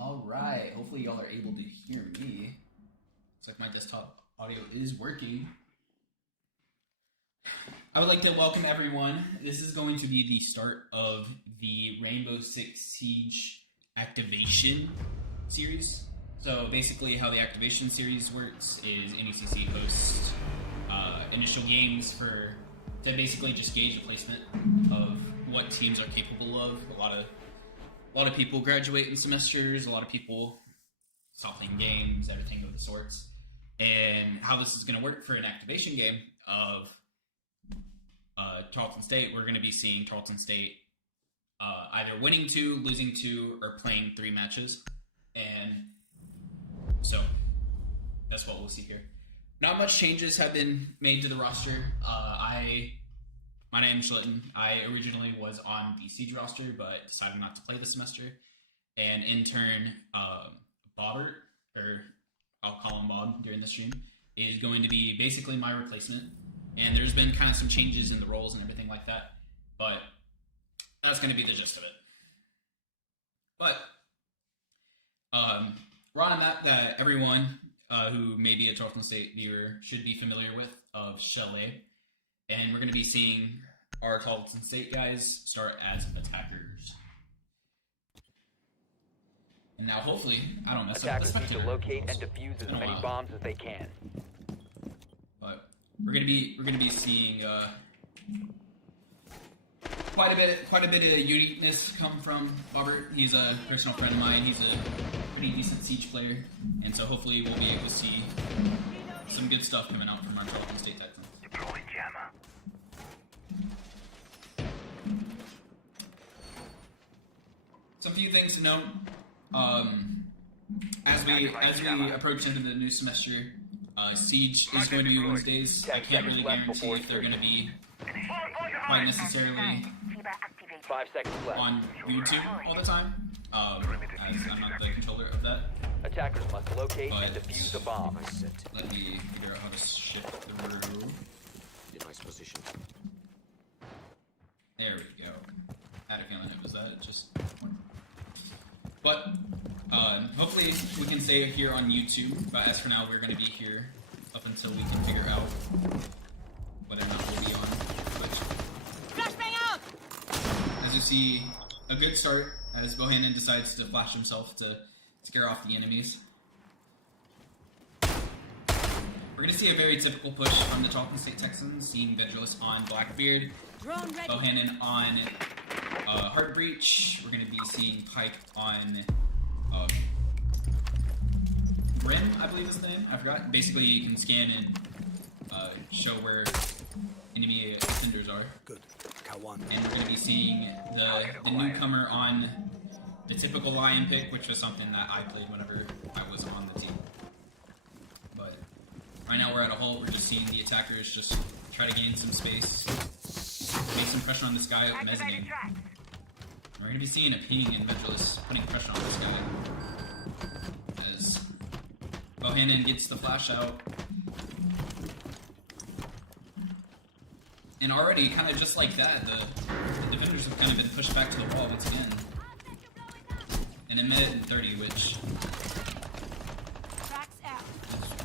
Alright, hopefully y'all are able to hear me. Looks like my desktop audio is working. I would like to welcome everyone. This is going to be the start of the Rainbow Six Siege activation series. So basically how the activation series works is NECC hosts initial games to basically just gauge the placement of what teams are capable of. A lot of people graduate in semesters, a lot of people stop playing games, everything of the sorts. And how this is going to work for an activation game of Tarleton State, we're going to be seeing Tarleton State either winning 2, losing 2, or playing 3 matches. And so that's what we'll see here. Not much changes have been made to the roster. My name's Schlichten. I originally was on the Siege roster, but decided not to play this semester. And intern Bjorddd, or I'll call him Bob during the stream, is going to be basically my replacement. And there's been kind of some changes in the roles and everything like that, but that's going to be the gist of it. But we're on a map that everyone who may be a Tarleton State viewer should be familiar with, of Chalet. And we're going to be seeing our Tarleton State guys start as attackers. And now hopefully I don't mess up the spectator. Attackers need to locate and defuse as many bombs as they can. But we're gonna be seeing quite a bit of uniqueness come from Bjorddd. He's a personal friend of mine. He's a pretty decent Siege player, and so hopefully we'll be able to see some good stuff coming out from our Tarleton State Texans. Deploy jammer. Some few things to note. As we approach into the new semester, Siege is going to be Wednesdays. I can't really guarantee if they're going to be quite necessarily 5 seconds left. on YouTube all the time, as I'm not the controller of that. Attackers must locate But and defuse a bomb. let me figure out how to shift the room. Device position. There we go. I had a feeling it was that. It just. But hopefully we can stay here on YouTube. But as for now, we're going to be here up until we can figure out whether or not we'll be on Twitch. Flashbang out! As you see, a good start as Bohannon decides to flash himself to scare off the enemies. We're going to see a very typical push from the Tarleton State Texans, seeing Bjorddd on Blackbeard, Bohannon on Heartbreach. We're going to be seeing Pike on Grim, I believe is the name. I forgot. Basically, you can scan and show where enemy defenders are. Good. Count 1. And we're going to be seeing the newcomer on the typical Lion pick, which was something that I played whenever I was on the team. But right now we're at a halt. We're just seeing the attackers just try to gain some space, make some pressure on this guy at mezzanine. We're going to be seeing a ping and Bjorddd putting pressure on this guy as Bohannon gets the flash out. And already, kind of just like that, the defenders have kind of been pushed back to the wall once again. In a minute and 30, which is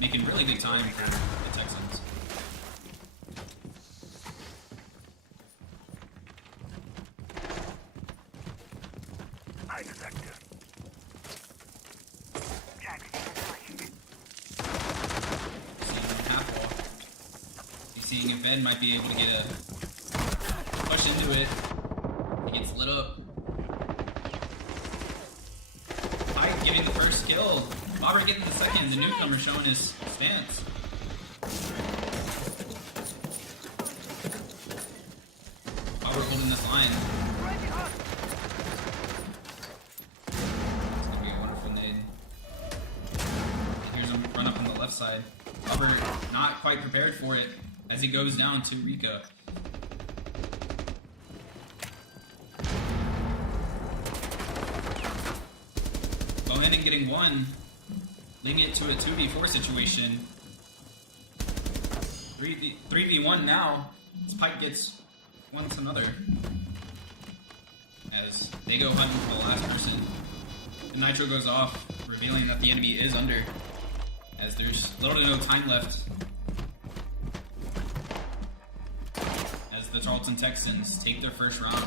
making really good time for the Texans. High detector. Seeing half wall. He's seeing if Ben might be able to get a push into it. He gets lit up. Pike getting the first kill. Bjorddd getting the second. The newcomer showing his stance. Bjorddd holding this line. It's gonna be a wonderful nade. Here's him run up on the left side. Bjorddd not quite prepared for it as he goes down to Rika. Bohannon getting one, leading it to a 2v4 situation. 3v1 now, as Pike gets one to another. As they go hunting for the last person. The nitro goes off, revealing that the enemy is under, as there's little to no time left. As the Tarleton Texans take their first round.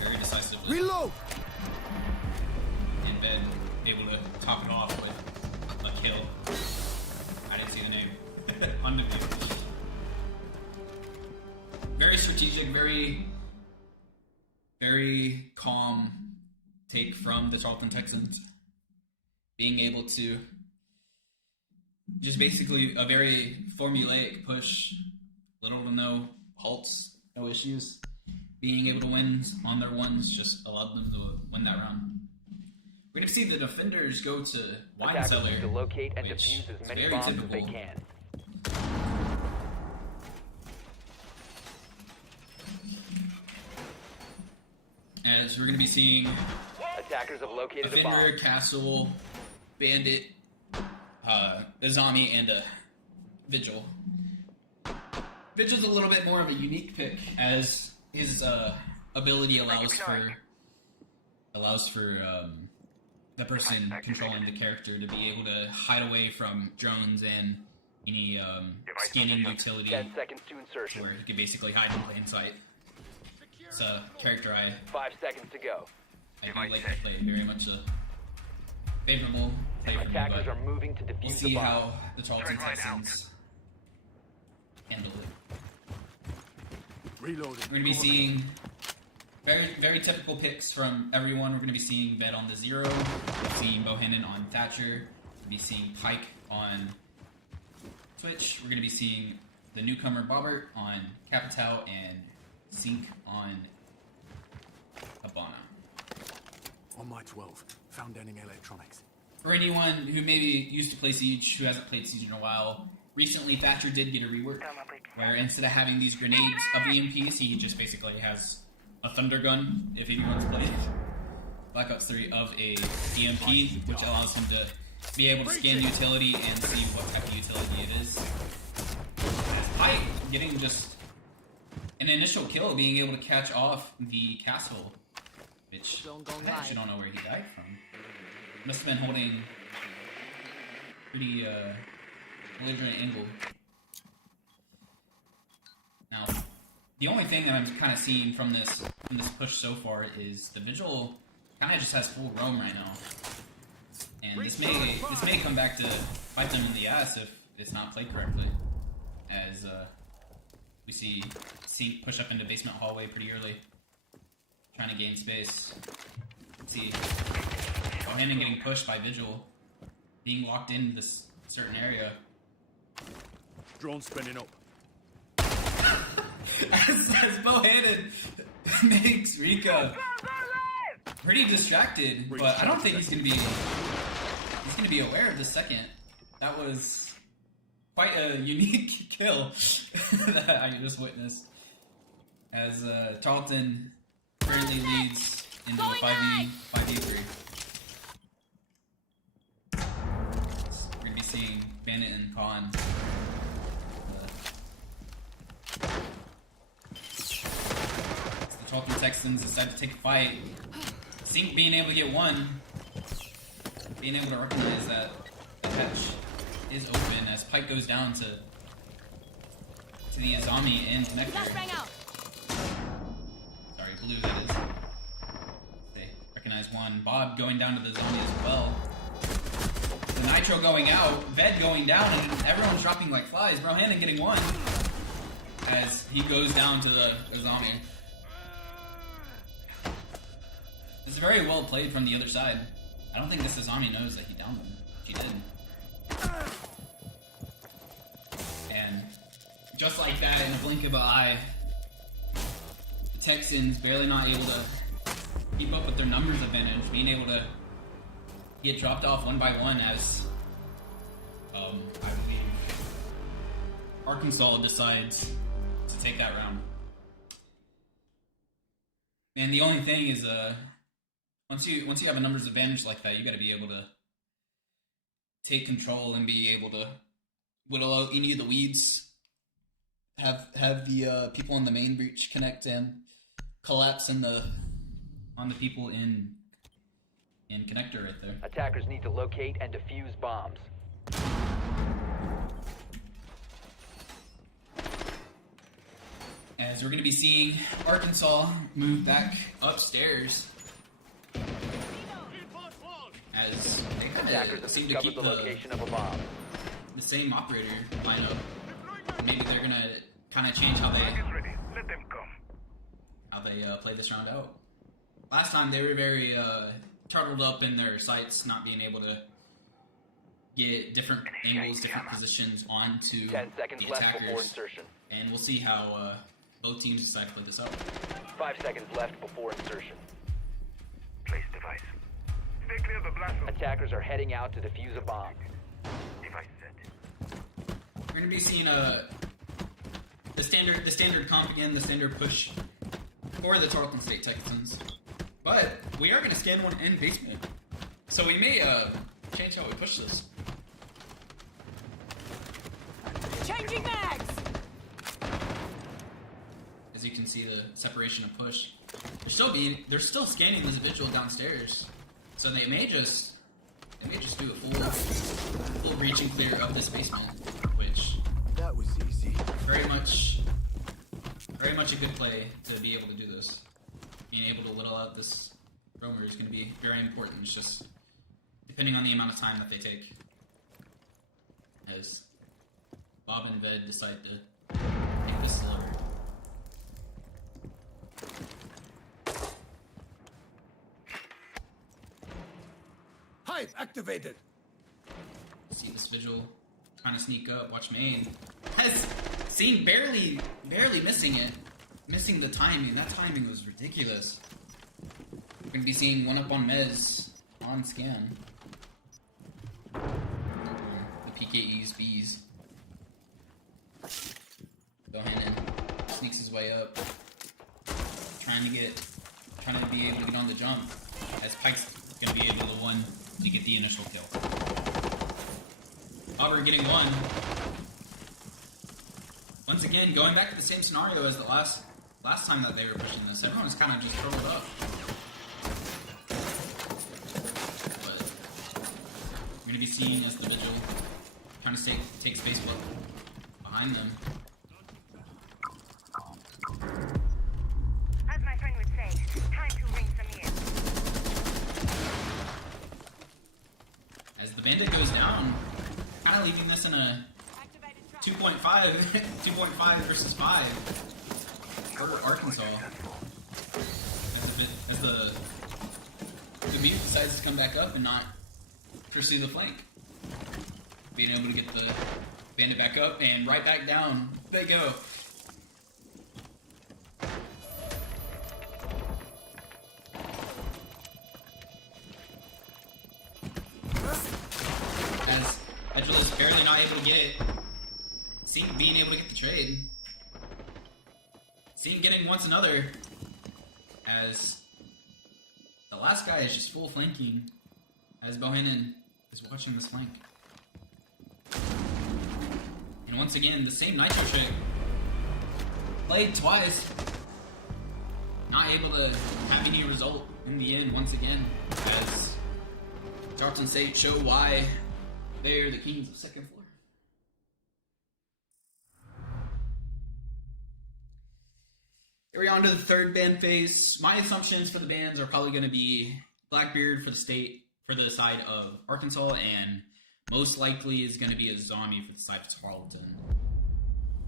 Very decisively. Reload! And Ben able to top it off with a kill. I didn't see the name. Undefeated. Very strategic, very calm take from the Tarleton Texans. Being able to just basically a very formulaic push, little to no halts, no issues. Being able to win on their ones just allowed them to win that round. We're going to see the defenders go to wine Attackers cellar, need to locate and which defuse as is many very bombs as typical. they can. As we're going to be seeing Attackers have located a Offender, bomb. Castle, Bandit, Azami, and a Vigil. Vigil's a little bit more of a unique pick, as his ability allows for the person controlling the character to be able to hide away from drones and any scanning utility, 10 seconds to to insertion. where he could basically hide in plain sight. It's a character 5 seconds to go. I do like to play, very much a favorable play for me, Attackers but are moving to defuse we'll the see bomb. how the Tarleton Texans handle it. Reloading. We're going to be seeing very typical picks from everyone. We're going to be seeing Ved on the 0, we're seeing Bohannon on Thatcher, we're going to be seeing Pike on Twitch, we're going to be seeing the newcomer Bobbert on Capital, and Sync on Habana. On my 12. Found enemy electronics. For anyone who maybe used to play Siege, who hasn't played Siege in a while, recently Thatcher did get a rework, where instead of having these grenades of EMPs, he just basically has a thunder gun, if anyone's played Black Ops 3, of a EMP, which allows him to be able to scan utility and see what type of utility it is. As Pike getting just an initial kill, being able to catch off the castle, which I actually don't know where he died from. Must have been holding pretty belligerent angle. Now, the only thing that I'm kind of seeing from this push so far is the Vigil kind of just has full roam right now, and this may come back to bite them in the ass if it's not played correctly. As we see Sync push up into basement hallway pretty early, trying to gain space. See Bohannon getting pushed by Vigil, being locked into this certain area. Drone spinning up. as Bohannon makes Rika pretty distracted, but I don't think he's gonna be aware of the second. That was quite a unique kill that I just witnessed. As Tarleton currently leads into the 5v3. We're gonna be seeing Bandit and Khan. The Tarleton Texans decide to take a fight. Sync being able to get one, being able to recognize that the hatch is open as Pike goes down to the Azami and connector. Flashbang out. Sorry, blue that is. They recognize one. Bob going down to the Azami as well. The Nitro going out, Ved going down, and everyone's dropping like flies. Bohannon getting one as he goes down to the Azami. This is very well played from the other side. I don't think this Azami knows that he downed him. She did. And just like that, in a blink of an eye, the Texans barely not able to keep up with their numbers advantage, being able to get dropped off one by one as, I believe, Arkansas decides to take that round. And the only thing is, once you have a numbers advantage like that, you got to be able to take control and be able to whittle out any of the weeds. Have the people in the main breach connect and collapse on the people in and connector right there. Attackers need to locate and defuse bombs. As we're going to be seeing Arkansas move back upstairs. As they kind Attackers of have seem to discovered keep the location of a bomb. the same operator lineup. Maybe they're going to kind of change how they Ready. Let them come. play this round out. Last time they were very troubled up in their sights, not being able to get different angles, different positions onto 10 seconds the left before attackers. insertion. And we'll see how both teams decide to play this out. 5 seconds left before insertion. Place device. Stay clear of the blast zone. Attackers are heading out to defuse a bomb. Device set. We're going to be seeing the standard comp again, the standard push for the Tarleton State Texans. But we are going to scan one in basement. So we may change how we push this. Changing mags! As you can see, the separation of push. They're still scanning this individual downstairs. So they may just do a full reach and clear of this basement, which That was easy. very much a good play to be able to do this. Being able to whittle out this roamer is going to be very important. It's just depending on the amount of time that they take. As Bob and Ved decide to take this slower. Hive activated. See this vigil trying to sneak up. Watch main. Has seen barely missing it. Missing the timing. That timing was ridiculous. We're going to be seeing one up on Mez on scan. The PKE's B's. Bohannon sneaks his way up. Trying to be able to get on the jump. As Pike's going to be able to get the initial kill. Auburn getting one. Once again, going back to the same scenario as the last time that they were pushing this. Everyone was kind of just curled up. But we're going to be seeing as the Vigil trying to take space behind them. As my friend would say, time to ring some ears. As the Bandit goes down, kind of leaving this in a 2.5 versus 5 for Arkansas. As the Mute decides to come back up and not pursue the flank. Being able to get the Bandit back up and right back down. They go. As Edgel is barely not able to get it. Being able to get the trade. Seeing getting once another. As the last guy is just full flanking. As Bohannon is watching this flank. And once again, the same Nitro trick. Played twice. Not able to have any result in the end once again. As Tarleton State show why they're the kings of second floor. Here we on to the third band phase. My assumptions for the bands are probably going to be Blackbeard for the side of Arkansas, and most likely is going to be a zombie for the side of Tarleton.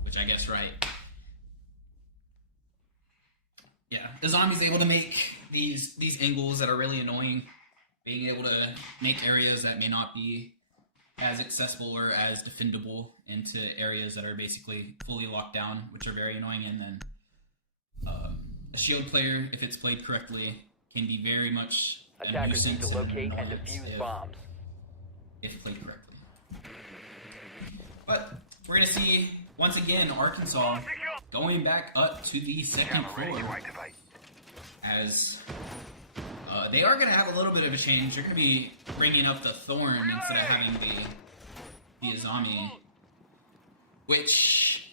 Which I guess right. Yeah, the zombie's able to make these angles that are really annoying, being able to make areas that may not be as accessible or as defendable into areas that are basically fully locked down, which are very annoying, and then a shield player, if it's played correctly, can be very much a Attackers need nuisance to locate and annoyance defuse bombs. if played correctly. But we're going to see, once again, Arkansas going back up to the second floor as they are going to have a little bit of a change. They're going to be bringing up the Thorn instead of having the Azami, which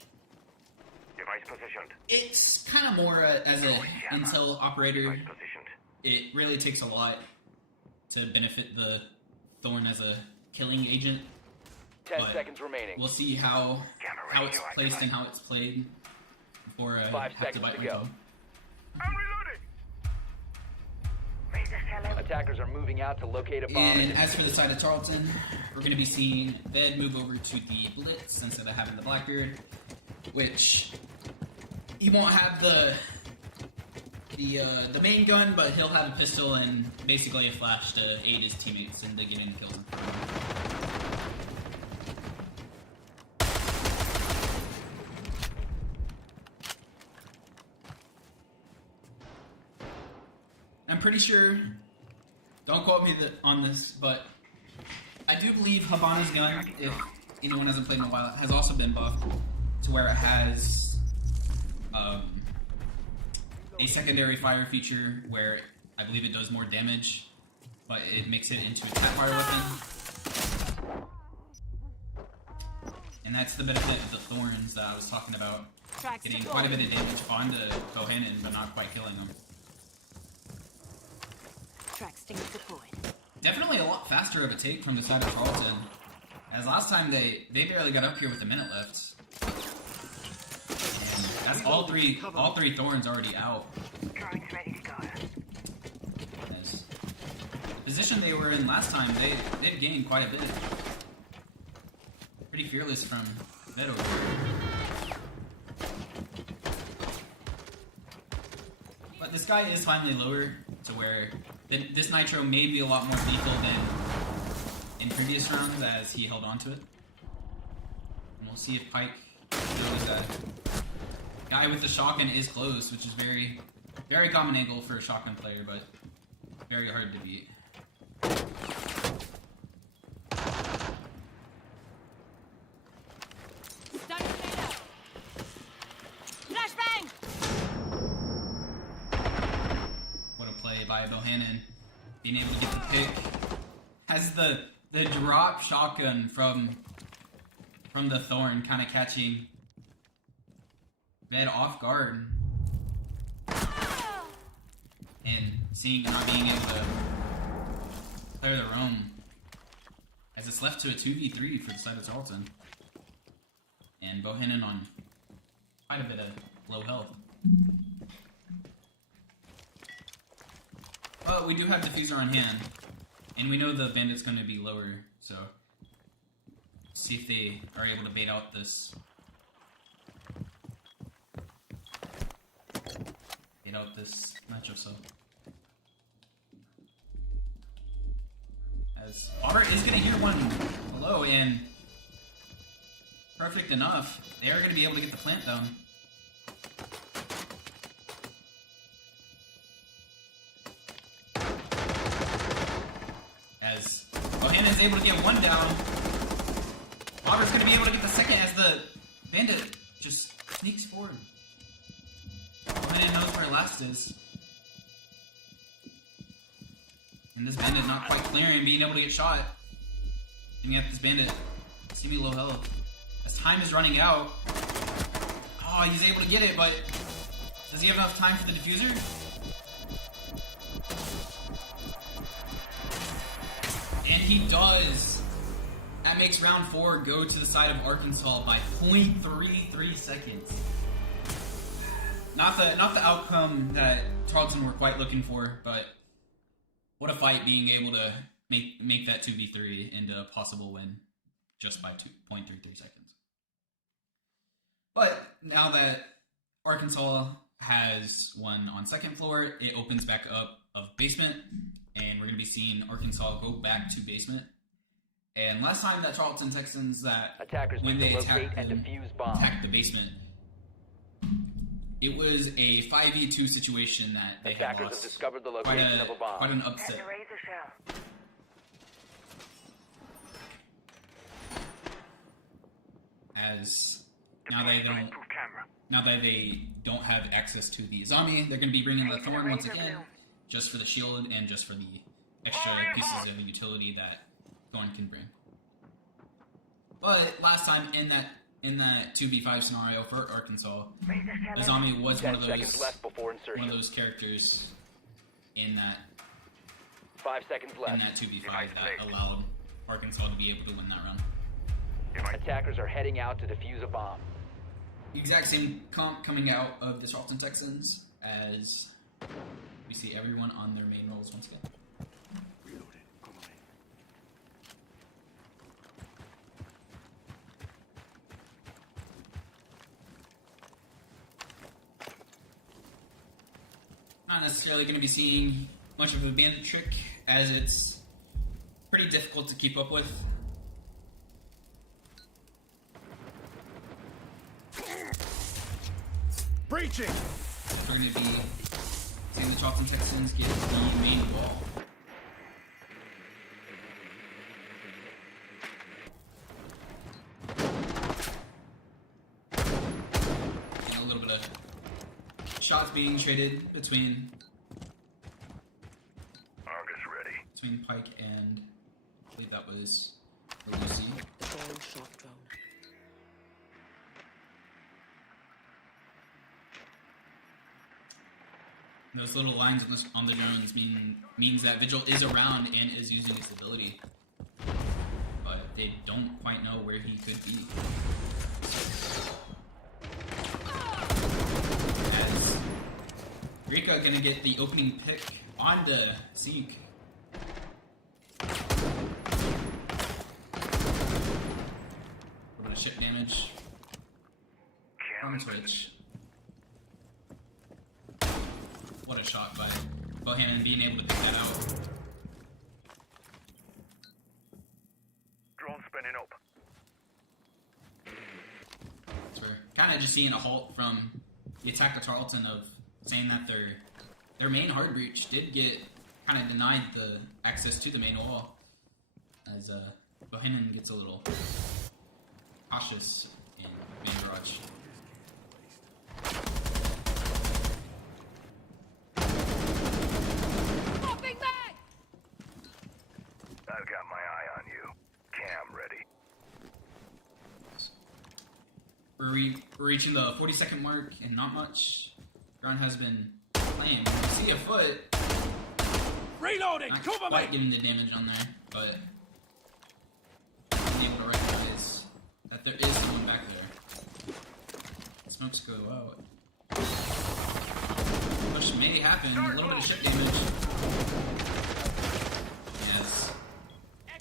Device positioned. it's kind of more as an intel operator. Device positioned. It really takes a lot to benefit the Thorn as a killing agent. 10 But seconds remaining. we'll see how it's placed and how it's played before I 5 have to seconds bite to my go. tongue. I'm reloading. Raise the cello. Attackers are moving out to locate a bomb. And as for the side of Tarleton, we're going to be seeing Bjorddd move over to the Blitz instead of having the Blackbeard, which he won't have the main gun, but he'll have a pistol and basically a flash to aid his teammates in the getting kills. I'm pretty sure, don't quote me on this, but I do believe Habana's gun, if anyone hasn't played in a while, has also been buffed to where it has a secondary fire feature where I believe it does more damage, but it makes it into a fire weapon. And that's the benefit of the Thorns that I was talking about. Tracks Getting deployed. quite a bit of damage onto Bohannon, but not quite killing him. Track stingers deployed. Definitely a lot faster of a take from the side of Tarleton. As last time they barely got up here with a minute left. And that's all three Thorns already out. Drone's ready to go. As the position they were in last time, they've gained quite a bit. Pretty fearless from Bjorddd over here. But this guy is finally lower to where this Nitro may be a lot more lethal than in previous rounds as he held on to it. And we'll see if Pike shows that guy with the shotgun is close, which is very, very common angle for a shotgun player, but very hard to beat. Stun grenade out. Flashbang! What a play by Bohannon. Being able to get the pick. Has the drop shotgun from the Thorn kind of catching Bjorddd off guard. And not being able to clear the roam. As it's left to a 2v3 for the side of Tarleton. And Bohannon on quite a bit of low health. But we do have Diffuser on hand. And we know the Bandit's going to be lower, so see if they are able to bait out this matchup. So as Barrett is going to hear one below, and perfect enough, they are going to be able to get the plant down. As Bohannon is able to get one down, Barrett's going to be able to get the second as the Bandit just sneaks forward. Bohannon knows where last is. And this Bandit not quite clearing, being able to get shot. Looking at this Bandit, seeming low health. As time is running out, oh, he's able to get it, but does he have enough time for the diffuser? And he does. That makes round 4 go to the side of Arkansas by 0.33 seconds. Not the outcome that Tarleton were quite looking for, but what a fight being able to make that 2v3 into a possible win just by 0.33 seconds. But now that Arkansas has won on second floor, it opens back up of basement, and we're going to be seeing Arkansas go back to basement. And last time that Tarleton Texans, that Attackers when need they to locate attacked and defuse bombs. the basement, it was a 5v2 situation that they had Attackers lost. have discovered the Quite location of a bomb. an Time upset. to raise a shell. As Deploying bulletproof camera. now that they don't have access to the zombie, they're going to be bringing the Thorn once again, just for the shield and just for the extra pieces of utility that Thorn can bring. But last time in that 2v5 scenario for Arkansas, Raise the the cello. zombie was 10 seconds left before insertion. one of those characters in that 5 seconds in left. that 2v5 that allowed Arkansas to be able to win that round. Attackers are heading out to defuse a bomb. The exact same comp coming out of the Tarleton Texans as we see everyone on their main roles once again. Reloaded. Come on. Not necessarily going to be seeing much of a bandit trick, as it's pretty difficult to keep up with. Breaching! We're going to be seeing the Tarleton Texans get the main wall. And a little bit of shots being traded between Pike and I believe that was Lucy. The ball shot drone. Those little lines on the drones means that Vigil is around and is using his ability, but they don't quite know where he could be. As Rika gonna get the opening pick on the Zeke. A little bit of ship damage from Twitch. What a shot by Bohannon being able to pick that out. Drone spinning up. So we're kind of just seeing a halt from the attack of Tarleton of saying that their main hard breach did get kind of denied the access to the main wall, as Bohannon gets a little cautious in main garage. I've got my eye on you. Cam ready. We're reaching the 40-second mark, and not much ground has been playing. You see a foot. Reloading! Not Cover quite me! getting the damage on there, but being able to recognize that there is someone back there. Smokes go out. Push may happen. A little bit of ship damage. Yes.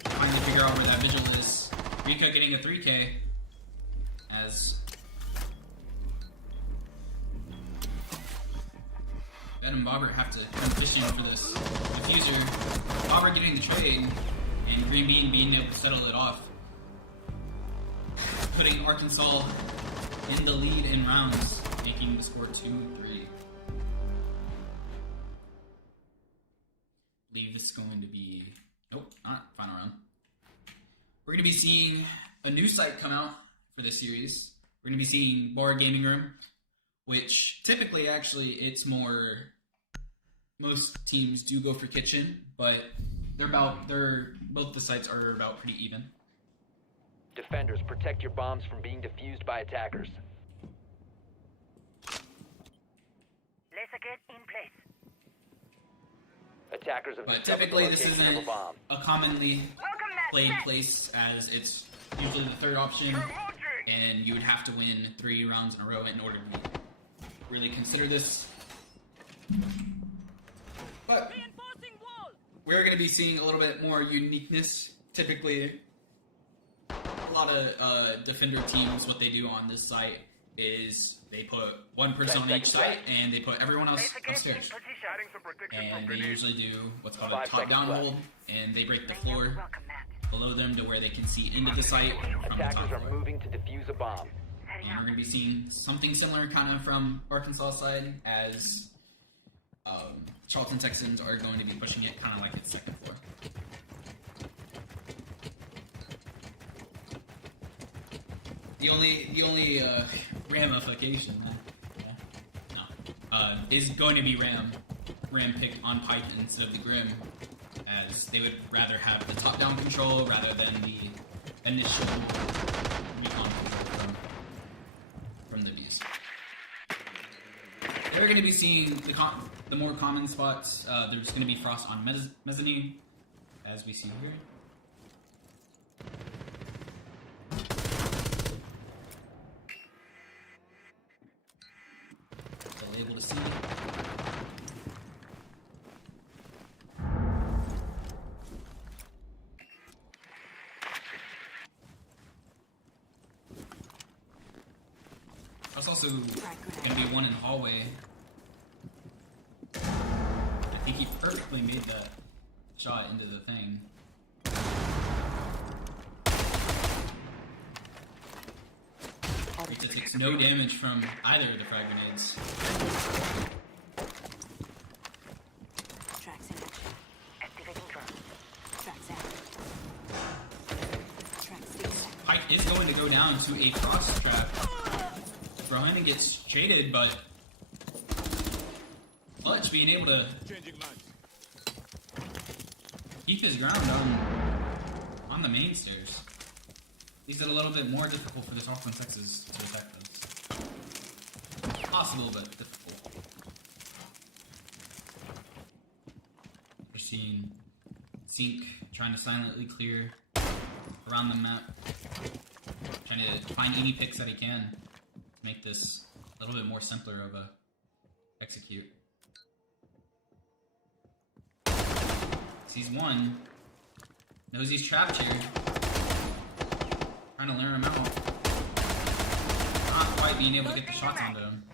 Trying to figure out where that Vigil is. Rika getting a 3K as Ben and Bobbert have to come fishing for this diffuser. Bobbert getting the trade, and Green Bean being able to settle it off, putting Arkansas in the lead in rounds, making the score 2-3. Believe this is going to be not final round. We're going to be seeing a new site come out for this series. We're going to be seeing Bar Gaming Room, which typically, actually, it's more. Most teams do go for kitchen, but both the sites are about pretty even. Defenders, protect your bombs from being defused by attackers. Laser gate in place. Attackers have But discovered the typically, this location of isn't a bomb. a commonly Welcome that played set. place, as it's usually the third option, and you would have to win 3 rounds in a row in order to really consider this. But we're going to be seeing a little bit more uniqueness. Typically, a lot of Defender teams, what they do on this site is they put one person on each site, and they put everyone else Laser gate in upstairs. position. Adding some protection And from they grenades. usually do what's called 5 a top-down seconds hold, and they break the Bring floor your welcome mat. below them to where they can see into the site from the top Attackers are floor. moving to defuse a bomb. Heading And we're up. going to be seeing something similar kind of from Arkansas side, as Tarleton Texans are going to be pushing it kind of like its second floor. The only ramification is going to be Ram picked on Pike instead of the Grim, as they would rather have the top-down control rather than the initial recon control from the Beast. We're going to be seeing the more common spots. There's going to be frost on mezzanine, as we see here. Still able to see. There's also going to be one in the hallway. I think he perfectly made that shot into the thing. It takes no damage from either of the frag grenades. Tracks in action. Activating drone. Tracks out. Tracks still active. Pike is going to go down to a frost trap. Brian gets traded, but Clutch being able to keep his ground on the main stairs. Makes it a little bit more difficult for the Tarleton Texans to attack those. Possible, but difficult. We're seeing Sink trying to silently clear around the map, trying to find any picks that he can to make this a little bit more simpler of a execute. Sees one, knows he's trapped here, trying to lure him out. Not quite being able to get the shots onto him.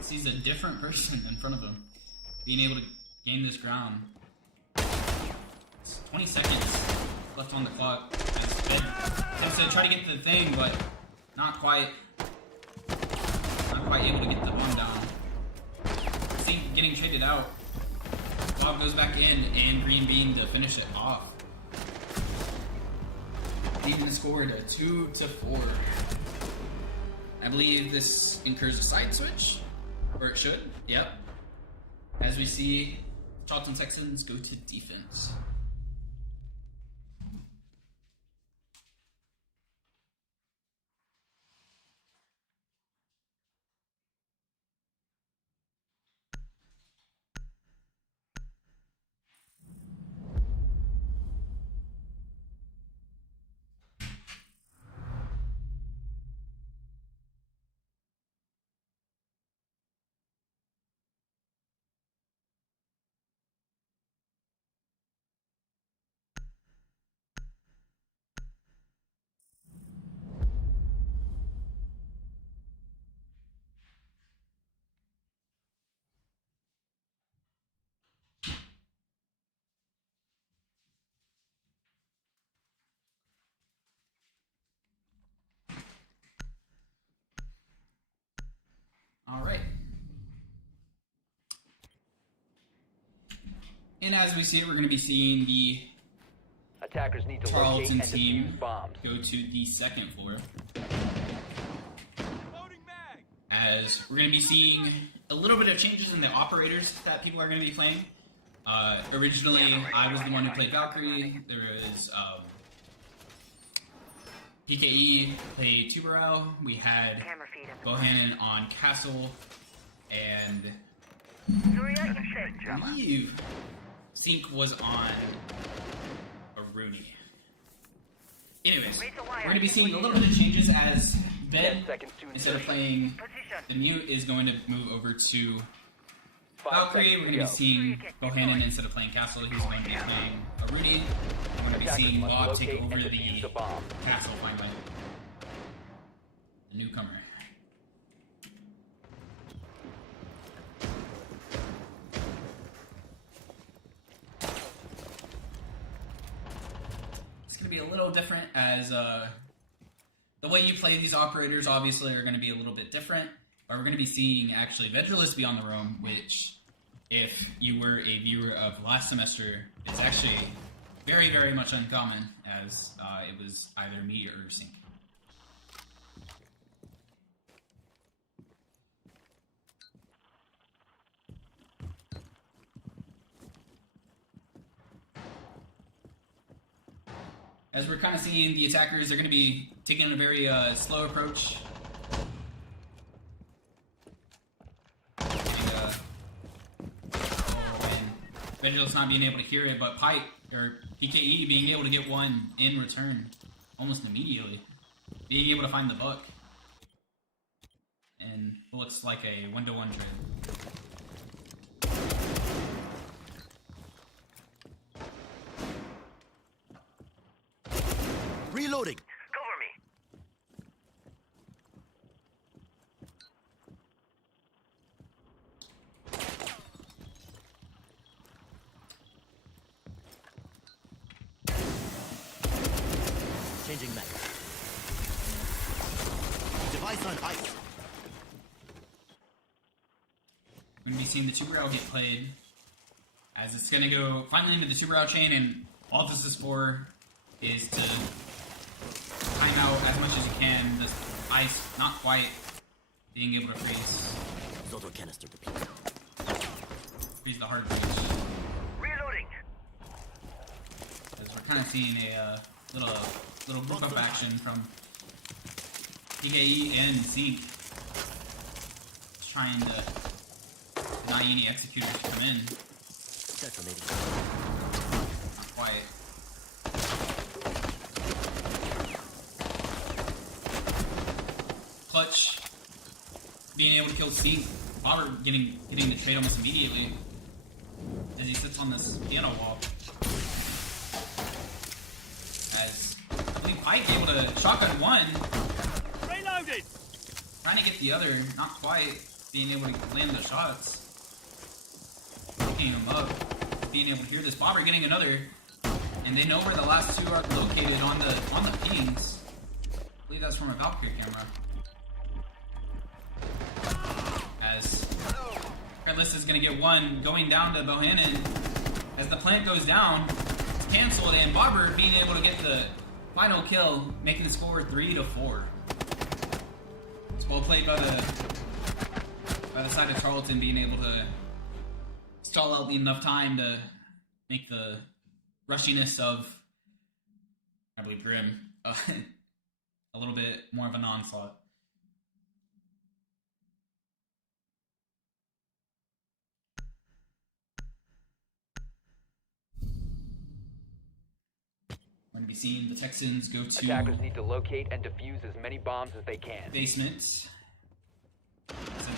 Sees a different person in front of him, being able to gain this ground. It's 20 seconds left on the clock. As to try to get the thing, but not quite able to get the bomb down. See, getting traded out. Bob goes back in, and Green Bean to finish it off. Even scored a 2-4. I believe this incurs a side switch, or it should. Yep. As we see, Tarleton Texans go to defense. All right. And as we see it, we're going to be seeing the Attackers need to locate Tarleton and team defuse bombs. go to the second floor. As we're going to be seeing a little bit of changes in the operators that people are going to be playing. Originally, I was the one who played Valkyrie. There was PKE played Tuberel. We had Camera feed up. Bohannon on Castle, and Surya in place. I believe Sink was on Rooney. Anyways, we're going to be seeing a little bit of changes as Ben, 10 seconds to instead of insertion. playing Position. the mute, is going to move over to 5 Valkyrie. seconds We're going to go. be seeing Bohannon instead of playing Castle. He's going to be playing Rooney. We're going to be Attackers seeing must Bob take locate over and the defuse the bomb. Castle finally. The newcomer. It's going to be a little different as the way you play these operators obviously are going to be a little bit different. But we're going to be seeing actually Vedrelist be on the roam, which if you were a viewer of last semester, it's actually very, very much uncommon as it was either me or Sink. As we're kind of seeing, the attackers are going to be taking a very slow approach. And, Bjorddd's not being able to hear it, but PKE being able to get one in return almost immediately. Being able to find the buck. And looks like a 1-to-1 trade. Reloading. Cover me. Changing mag. Device on ice. We're going to be seeing the 2-row get played. As it's going to go finally into the 2-row chain, and all this is for is to time out as much as you can. The ice not quite being able to freeze Zoto canister deployed. freeze the hard breach. Reloading. As we're kind of seeing a little group of action from PKE and NECC trying to deny any executors to come in. Detonating. Not quite. Clutch being able to kill C. Bjorddd getting the trade almost immediately as he sits on this piano wall. As I believe Pike able to shotgun one. Reloaded. Trying to get the other, not quite. Being able to land the shots. Picking them up. Being able to hear this. Bjorddd getting another. And they know where the last two are located on the pings. I believe that's from a Valkyrie camera. As Redless is going to get one going down to Bohannon. As the plant goes down, it's canceled, and Bjorddd being able to get the final kill, making the score 3-4. It's well played by the side of Tarleton, being able to stall out enough time to make the rushiness of, I believe, Grim a little bit more of an onslaught. We're going to be seeing the Texans go to Attackers need to locate and defuse as many bombs as they can. basement. So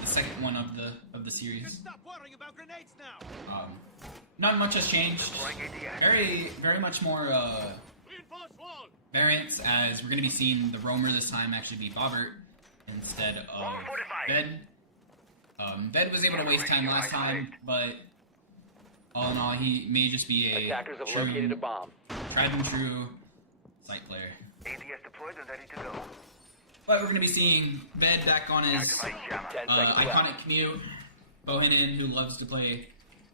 the second one of the series. Stop worrying about grenades now. Not much has changed. Very much more Reinforce wall. variants, as we're going to be seeing the roamer this time actually be Bjorddd instead of Bjorddd. Bjorddd was able to waste time last time, but all in all, he may just be a Attackers have located a bomb. tried and true sight player. ADS deployed and ready to go. But we're going to be seeing Bjorddd back on his 10 seconds iconic left. commute. Bohannon, who loves to play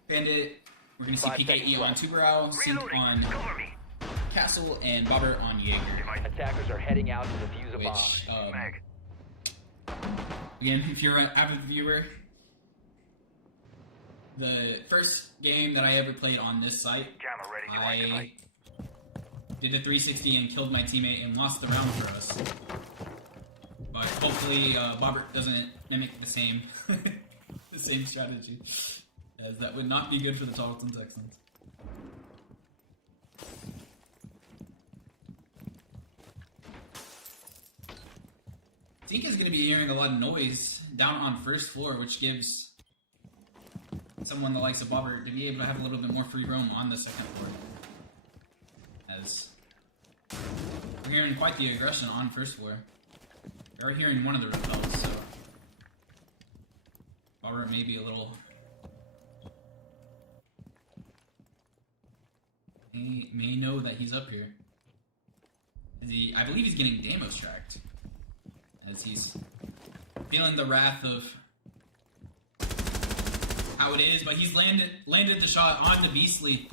Bandit. We're going to see 5 PKE seconds on left. Tuberau, Sync on Cover me. Castle, and Bjorddd on Jaeger. Attackers are heading out to defuse a bomb. Which, Mag. again, if you're an avid viewer, the first game that I ever played on this site, Jammer ready to I did a 360 and killed my teammate and lost the round for us. But hopefully, Bjorddd doesn't mimic the same the same strategy, as that would not be good for the Tarleton Texans. Zeke is going to be hearing a lot of noise down on first floor, which gives someone the likes of Bjorddd to be able to have a little bit more free roam on the second floor. As we're hearing quite the aggression on first floor. We're hearing one of the repels, so Bjorddd may be a little... may know that he's up here. I believe he's getting Deimos tracked. As he's feeling the wrath of how it is, but he's landed the shot on the Beastly,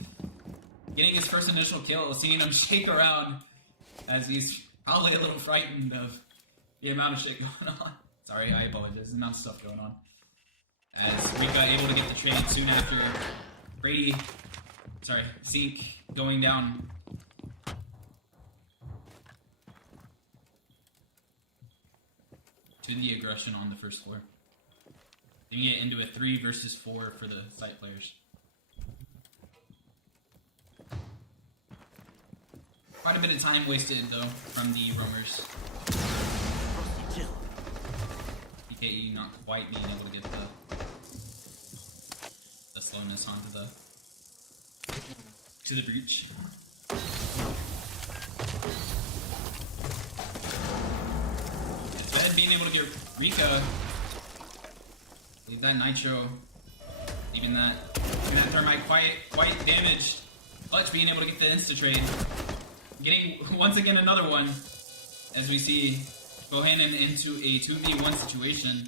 getting his first initial kill, seeing him shake around as he's probably a little frightened of the amount of shit going on. Sorry, I apologize. There's the amount of stuff going on. As we got able to get the trade soon after Zeke going down to the aggression on the first floor. Leaving it into a 3 versus 4 for the site players. Quite a bit of time wasted, though, from the roamers. PKE not quite being able to get the slowness onto the breach. Instead, being able to get Rika, leave that nitro, leaving that thermite quite damaged. Clutch being able to get the insta trade, getting once again another one, as we see Bohannon into a 2v1 situation.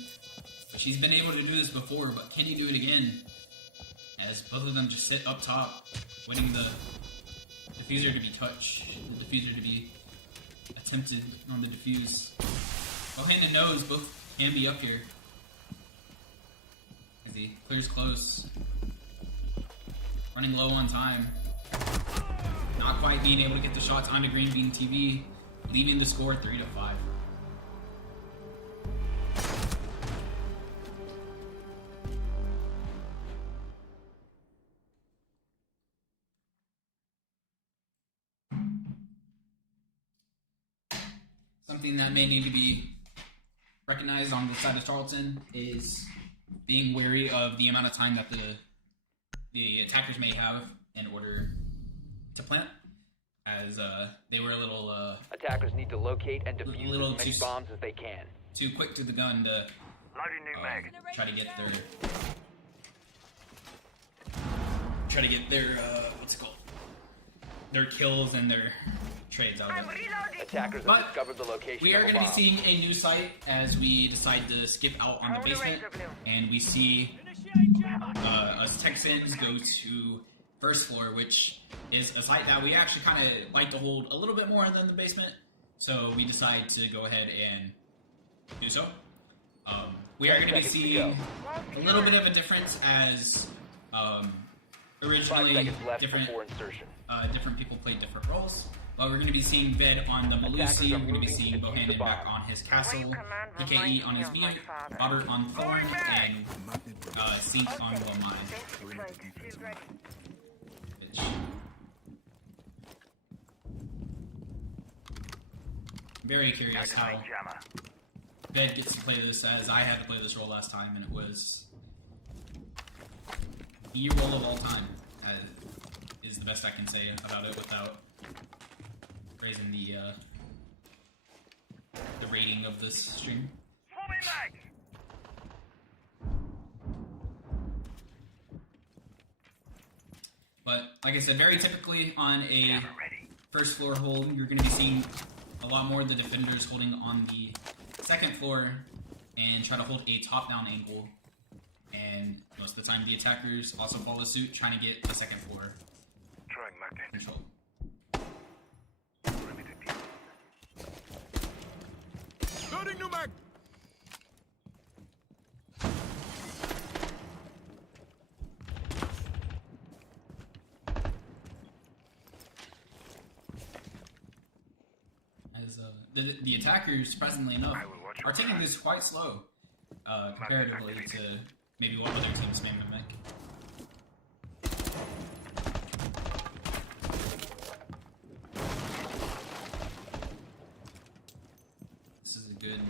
But she's been able to do this before, but can he do it again? As both of them just sit up top, waiting the diffuser to be touched, the diffuser to be attempted on the diffuse. Bohannon knows both can be up here, as he clears close, running low on time, not quite being able to get the shots onto Green Bean TV, leaving the score 3-5. Something that may need to be recognized on the side of Tarleton is being wary of the amount of time that the attackers may have in order to plant, as they were a little Attackers need to locate and defuse little as many too- bombs as they can. too quick to the gun to Loading new mag. try to get their what's it called, their kills and their trades out of it. Attackers But have discovered the location We are of a going to be bomb. seeing a new site as we decide to skip out on the basement, and we see us Texans go to first floor, which is a site that we actually kind of like to hold a little bit more than the basement, so we decide to go ahead and do so. We are going to be 10 seconds to seeing go. a little bit of a difference as 5 originally seconds left different before insertion. different people played different roles. But we're going to be seeing Ved on the Malusi, we're going to be seeing Bohannon back on his castle, PKE on his mute, Bjorddd on Thorn, and Sink on Lomine. Which... very curious how Jammer. Ved gets to play this, as I had to play this role last time, and it was the role of all time, is the best I can say about it without raising the rating of this stream. Swarming mag. But like I said, very typically on a Jammer ready. first floor hold, you're going to be seeing a lot more of the defenders holding on the second floor and try to hold a top-down angle. And most of the time, the attackers also follow suit, trying to get the second floor Throwing magnet. controlled. Perimeter defused. Loading new mag! As the attackers, surprisingly enough, I will watch are your taking back. this quite slow comparatively to maybe what other teams may mimic. This is a good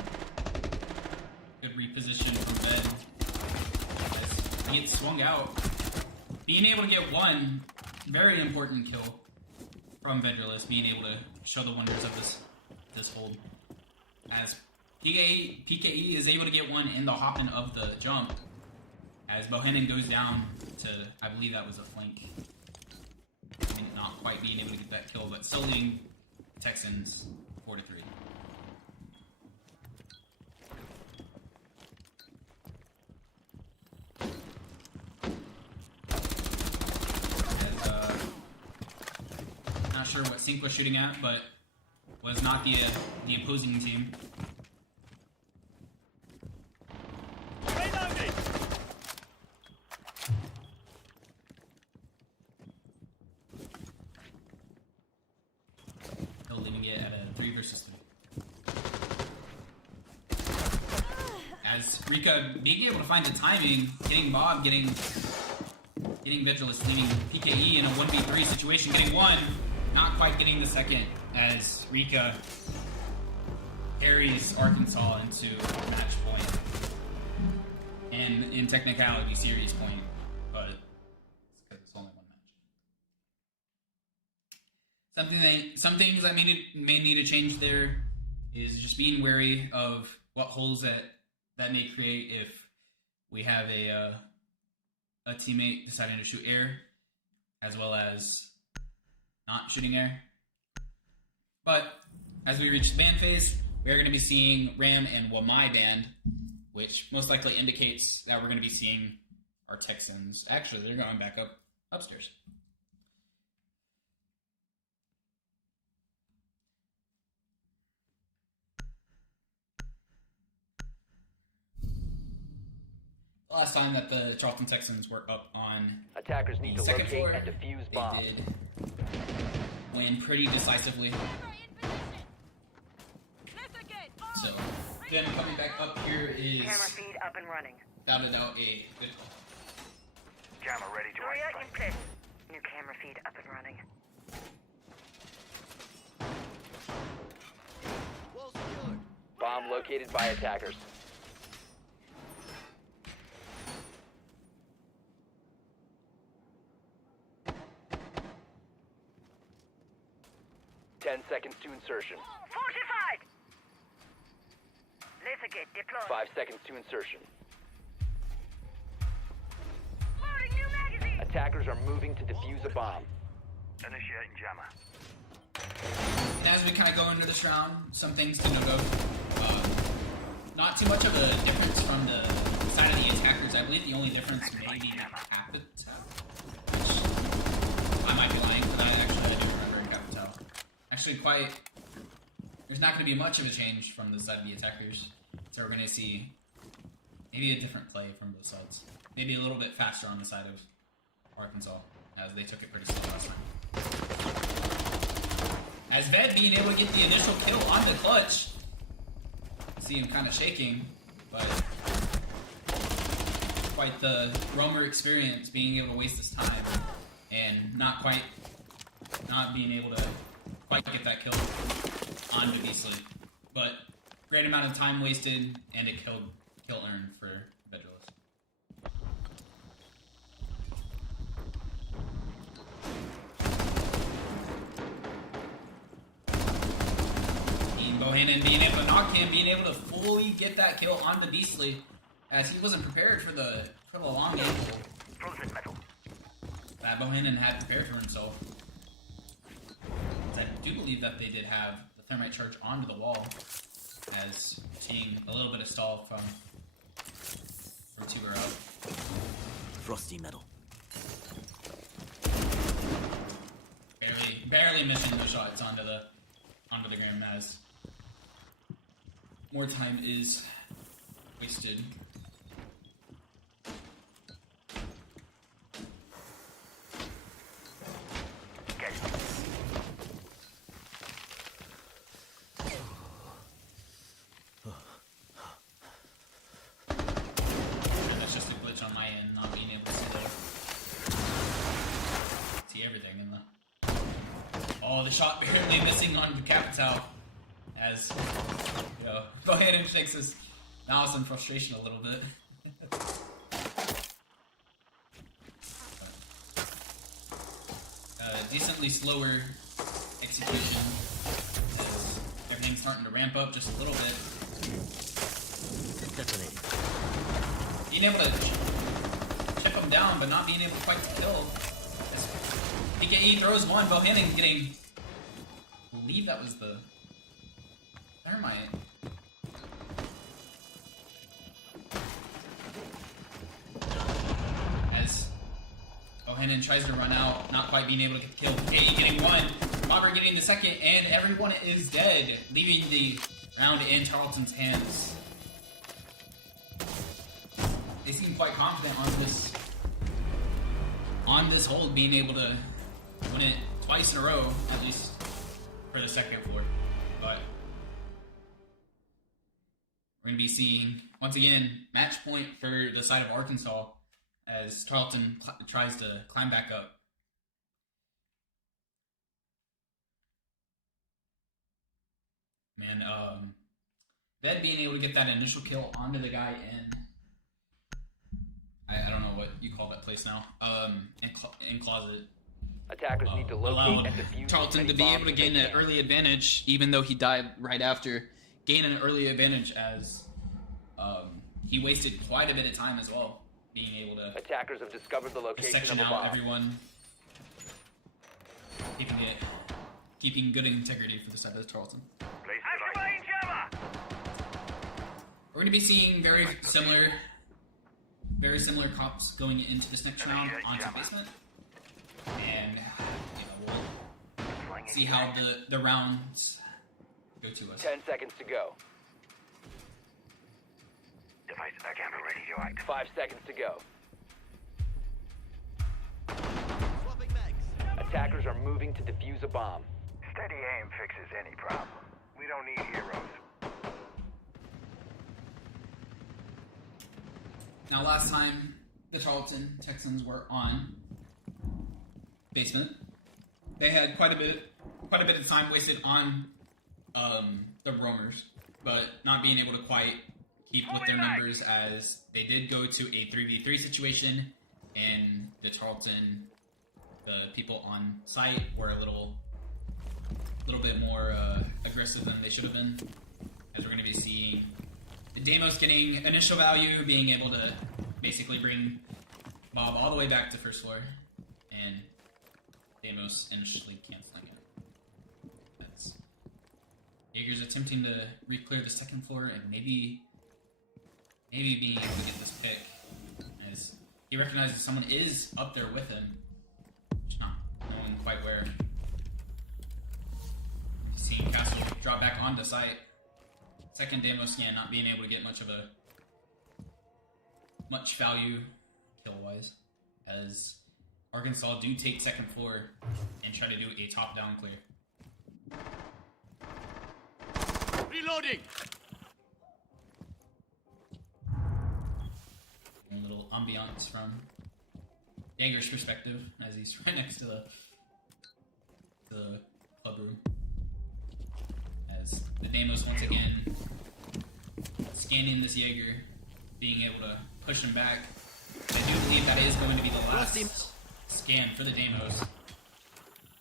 reposition from Ved as he gets swung out. Being able to get one very important kill from Vedreless, being able to show the wonders of this hold. As PKE is able to get one in the hopping of the jump, as Bohannon goes down to, I believe that was a flank. I mean, not quite being able to get that kill, but still leading Texans 4-3. Not sure what Sink was shooting at, but was not the opposing team. Reloading! Still leaving it at a 3 versus 3. As Rika being able to find the timing, getting Bob, getting Vigilus, leaving PKE in a 1v3 situation, getting one, not quite getting the second, as Rika carries Arkansas into match point. And in technicality, series point, but it's because it's only one match. Some things I may need to change there is just being wary of what holes that may create if we have a teammate deciding to shoot air, as well as not shooting air. But as we reach the ban phase, we're going to be seeing Ram and Wamai banned, which most likely indicates that we're going to be seeing our Texans. Actually, they're going back upstairs. The last time that the Tarleton Texans were up on Attackers need the to second locate floor, and defuse they bombs. did win pretty decisively. So, them coming back up here is, Camera feed up and running. without a doubt, a good call. Jammer ready to Korea ice in place. New camera feed up and running. Wall secured. Bomb located by attackers. Ten seconds to insertion. Fortified! Laser gate deployed. 5 seconds to insertion. Loading new magazine! Attackers are moving to defuse a bomb. Initiating jammer. And as we kind of go into this round, some things to note of. Not too much of a difference from the side of the attackers. I believe the only difference may be the Capital, which I might be lying for that. Actually, I do remember Capital. Actually, there's not going to be much of a change from the side of the attackers. So we're going to see maybe a different play from both sides. Maybe a little bit faster on the side of Arkansas, as they took it pretty slow last time. As Ved being able to get the initial kill on the clutch. See him kind of shaking, but quite the roamer experience, being able to waste his time and not being able to quite get that kill onto Beasley. But great amount of time wasted and a kill earned for Vigilus. Bohannon being able to knock him, being able to fully get that kill onto Beasley, as he wasn't prepared for the long game. Frozen metal. That Bohannon had prepared for himself. I do believe that they did have the thermite charge onto the wall, as seeing a little bit of stall from Tuber out. Frosty metal. Barely missing the shots onto the ground, as more time is wasted. Okay. And that's just a glitch on my end, not being able to see everything in the... Oh, the shot barely missing on Capital, as Bohannon shakes his mouse in frustration a little bit. Decently slower execution, as everything's starting to ramp up just a little bit. Detonating. Being able to chip him down, but not being able to quite kill. PKE throws one, Bohannon getting... I believe that was the... Thermite. As Bohannon tries to run out, not quite being able to get the kill. PKE getting one, Robert getting the second, and everyone is dead, leaving the round in Tarleton's hands. They seem quite confident on this hold, being able to win it twice in a row, at least for the second floor. But we're We're going to be seeing, once again, match point for the side of Arkansas as Tarleton tries to climb back up. Man, Bjorddd being able to get that initial kill onto the guy in, I don't know what you call that place now, in closet. Attackers need to locate Allowed and defuse as Tarleton many to be bombs able to as they gain an can. early advantage, even though he died right after. Gain an early advantage as he wasted quite a bit of time as well, being able to Attackers have discovered the location of section a out bomb. everyone, keeping good integrity for the side of Tarleton. Place device. Activating jammer! We're going to be seeing very similar cops going into this next round onto basement, and we'll see how the rounds go to us. 10 seconds to go. Device camera ready to act. 5 seconds to go. Swapping mags. Attackers are moving to defuse a bomb. Steady aim fixes any problem. We don't need heroes. Now, last time the Tarleton Texans were on basement, they had quite a bit of time wasted on the roamers, but not being able to quite keep with their numbers, as they did go to a 3v3 situation, and the people on site were a little bit more aggressive than they should have been, as we're going to be seeing the Deimos getting initial value, being able to basically bring Bob all the way back to first floor, and Deimos initially canceling it. That's Jaeger's attempting to re-clear the second floor and maybe being able to get this pick, as he recognizes someone is up there with him, just not knowing quite where. Seeing Castle drop back onto site. Second Deimos scan, not being able to get much value kill-wise, as Arkansas do take second floor and try to do a top-down clear. Reloading! A little ambiance from Jaeger's perspective, as he's right next to the club room. As the Deimos once again scanning this Jaeger, being able to push him back. I do believe that is going to be the last scan for the Deimos,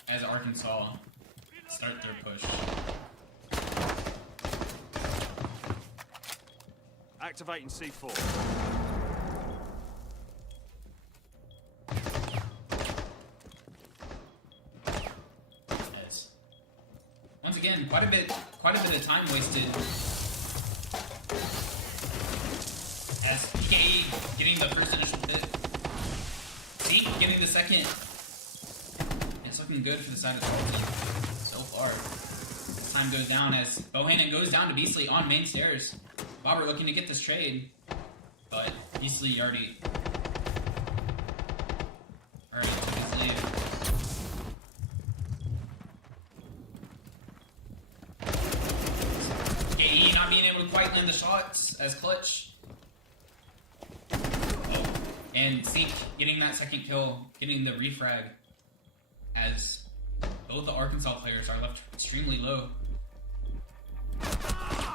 as Arkansas start their push. Activating C4. As once again, quite a bit of time wasted. As PKE getting the first initial hit, Zeke getting the second. It's looking good for the side of Tarleton so far. Time goes down as Bohannon goes down to Beasley on main stairs. Bobber looking to get this trade, but Beasley already took his lead. PKE not being able to quite land the shots as Clutch. And Zeke getting that second kill, getting the refrag, as both the Arkansas players are left extremely low.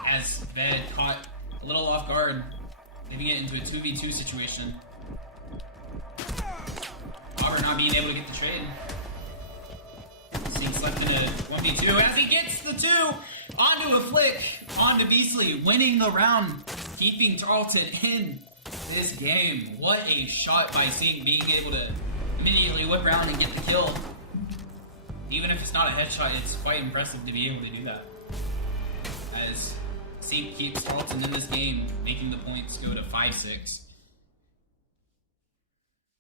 As Bjorddd caught a little off guard, leaving it into a 2v2 situation. Bobber not being able to get the trade. Zeke's left in a 1v2 as he gets the 2 onto a flick, onto Beasley, winning the round, keeping Tarleton in this game. What a shot by Zeke, being able to immediately whip around and get the kill. Even if it's not a headshot, it's quite impressive to be able to do that. As Zeke keeps Tarleton in this game, making the points go to 5-6.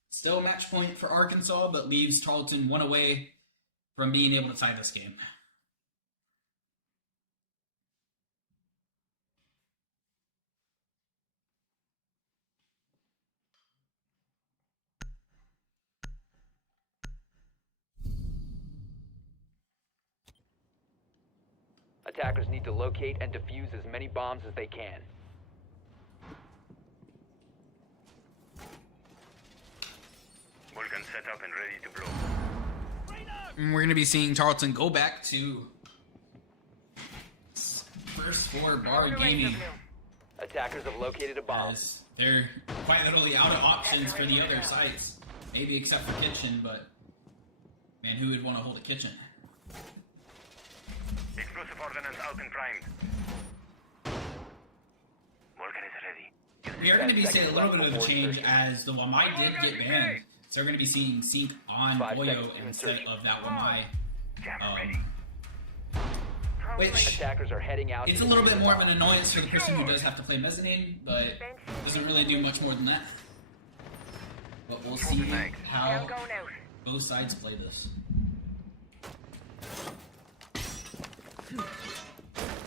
Still a match point for Arkansas, but leaves Tarleton one away from being able to tie this game. Attackers need to locate and defuse as many bombs as they can. Guns set up and ready to blow. And we're going to be seeing Tarleton go back to first floor bar gaming. Attackers have located a bomb. As they're quite literally out of options for the other sites. Maybe except for kitchen, but man, who would want to hold a kitchen? Explosive ordnance out and primed. Morgan is ready. We are going to be seeing a little bit of a change as the Wamai did get banned. So we're going to be seeing Sync on 5 Goyo seconds to instead insertion. of that Wamai. Jammer ready. Which Attackers are heading out. it's a little bit more of an annoyance for the person who does have to play mezzanine, but doesn't really do much more than that. But we'll see how Going out. both sides play this.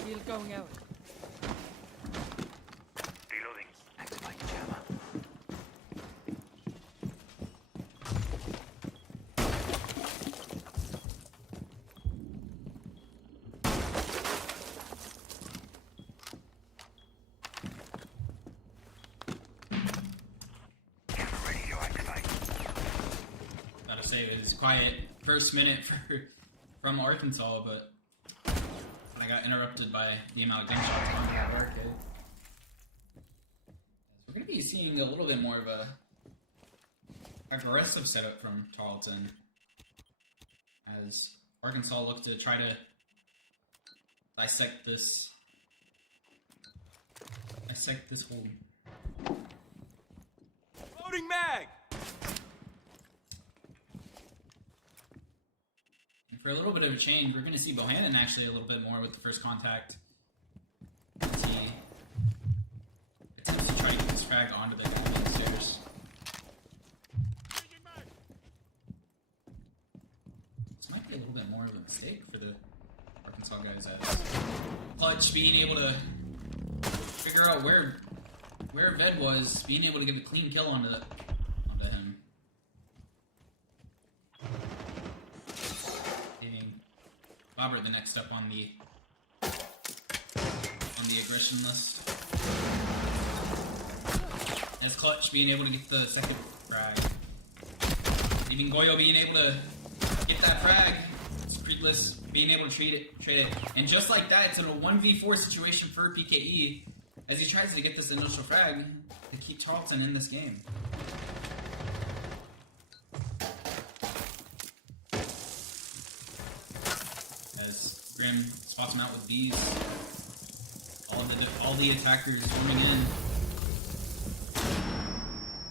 Wheel going out. Reloading. Activate jammer. Jammer ready to activate. Gotta say, it was quiet first minute from Arkansas, but I got interrupted by the amount of gunshots on that arcade. We're going to be seeing a little bit more of a aggressive setup from Tarleton as Arkansas look to try to dissect this whole. Loading mag! And for a little bit of a change, we're going to see Bohannon actually a little bit more with the first contact. As he attempts to try to get this frag onto the guy downstairs. This might be a little bit more of a mistake for the Arkansas guys as Clutch being able to figure out where Ved was, being able to get a clean kill onto him. Bobber the next up on the aggression list. As Clutch being able to get the second frag. Even Goyo being able to get that frag. Screetless being able to trade it. And just like that, it's in a 1v4 situation for PKE as he tries to get this initial frag to keep Tarleton in this game. As Grim spots him out with bees. All the attackers zooming in.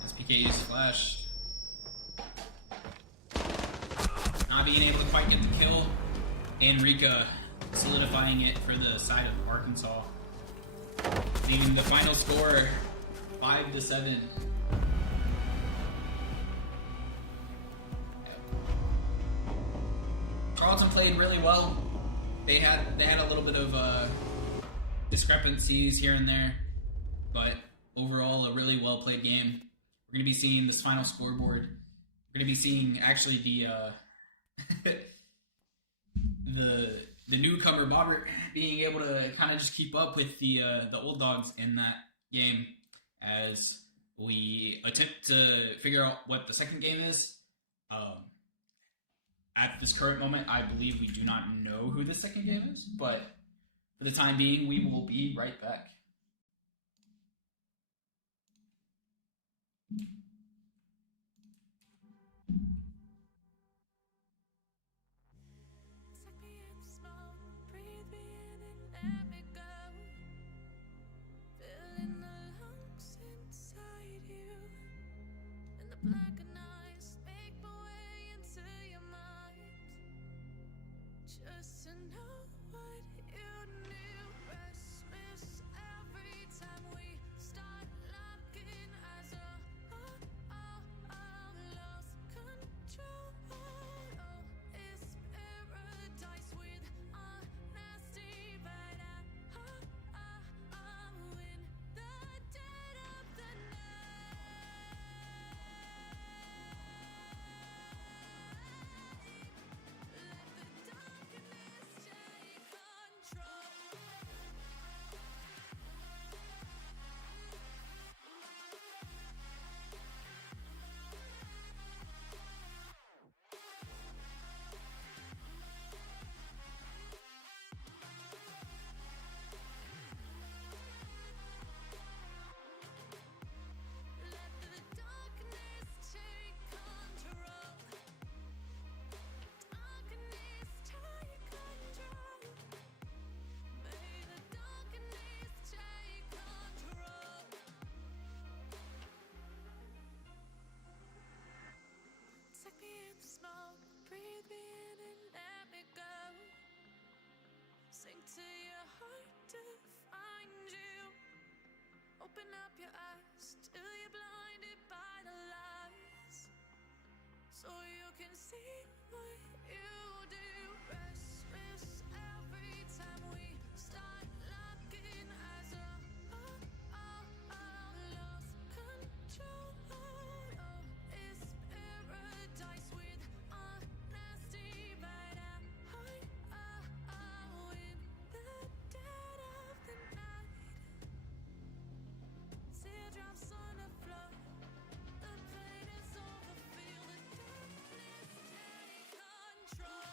As PK is flashed. Not being able to quite get the kill. And Rika solidifying it for the side of Arkansas. Leaving the final score 5-7. Tarleton played really well. They had a little bit of discrepancies here and there, but overall a really well played game. We're gonna be seeing this final scoreboard. We're gonna be seeing actually the the newcomer Bobber being able to kind of just keep up with the old dogs in that game as we attempt to figure out what the second game is. At this current moment, I believe we do not know who the second game is, but for the time being, we will be right back. Suck me in the smoke, breathe me in and let me go. Filling the lungs inside you, and the blackened eyes make my way into your mind. Just to know what you knew, restless sink to your heart to find you. Open up your eyes till you're blinded by the lies, so you can see what you do. Restless every time we start locking eyes. Lost control. Oh, it's paradise with honesty, but in the dead of the night. Teardrops on the floor. The pain is over. Feel the darkness take control.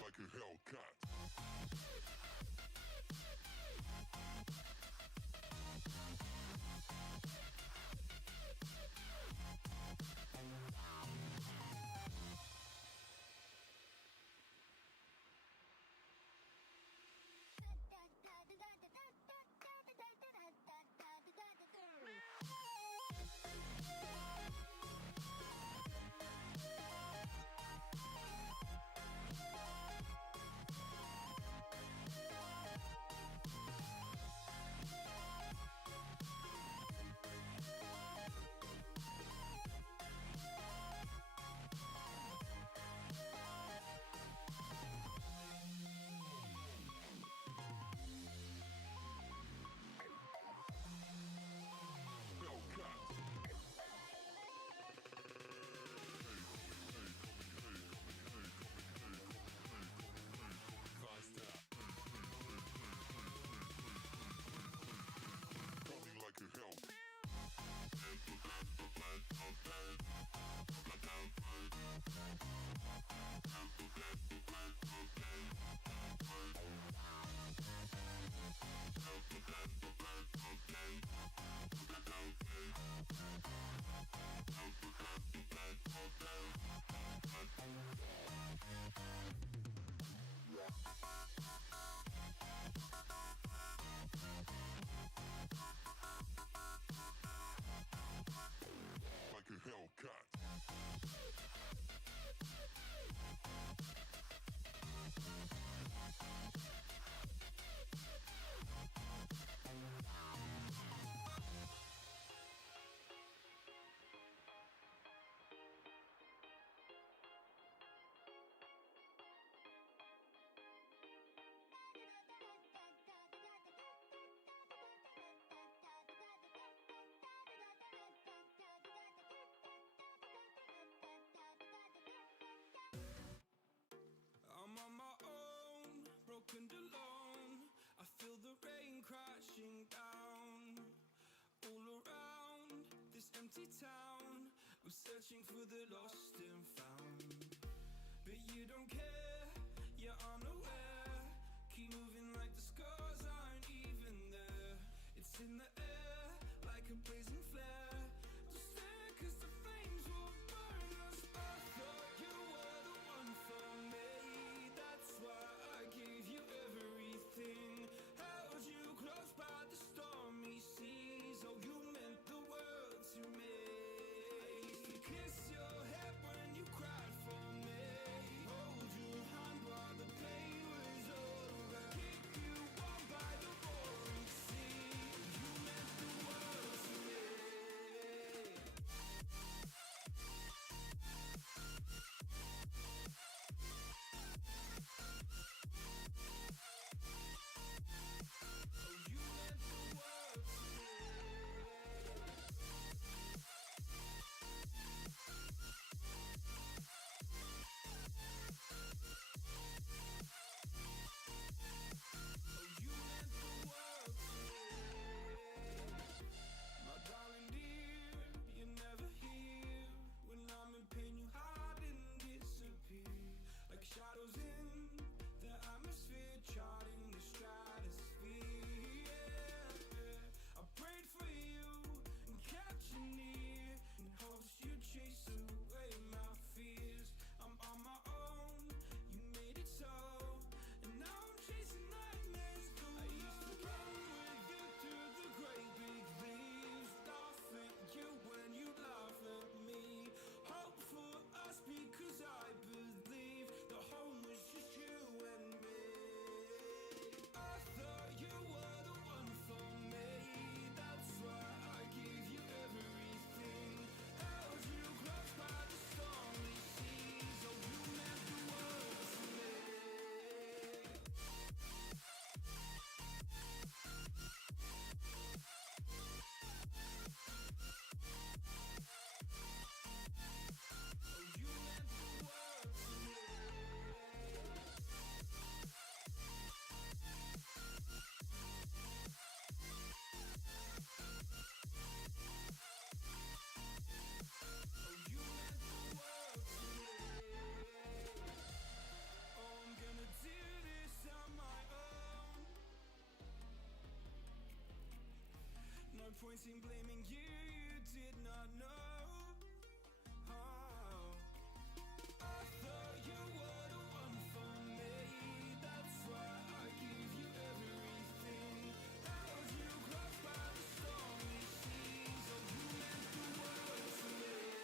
Like a Hellcat. Like a hell. Like a Hellcat. I'm on my own, broken alone. I feel the rain crashing down all around this empty town. I'm searching for the lost and found, but you don't care, you're unaware. Keep moving like the scars aren't even there. It's in the air like a blazing flare. Don't stare 'cause the flames will burn us. I thought you were the one for me. That's why I gave you everything. Held you close by the stormy seas. Oh, you meant the world to me. I used to kiss your head when you cried for me. Hold your hand while the pain was over. Keep you warm by the roaring sea. You meant the world to me. point in blaming you, you did not know. Oh. I thought you were the one for me. That's why I give you everything. Held you close by the stormy seas. Oh, you meant the world to me.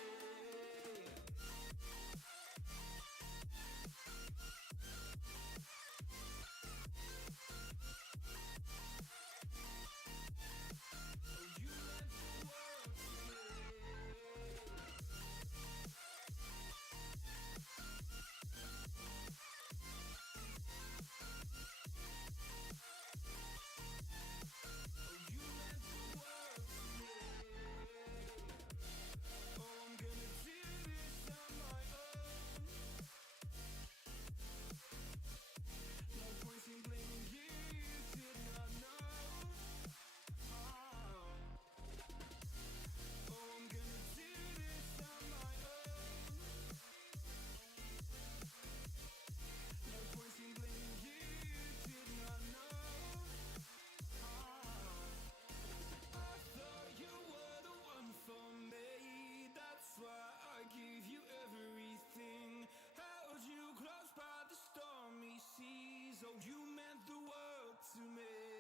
Oh, you meant the world to me.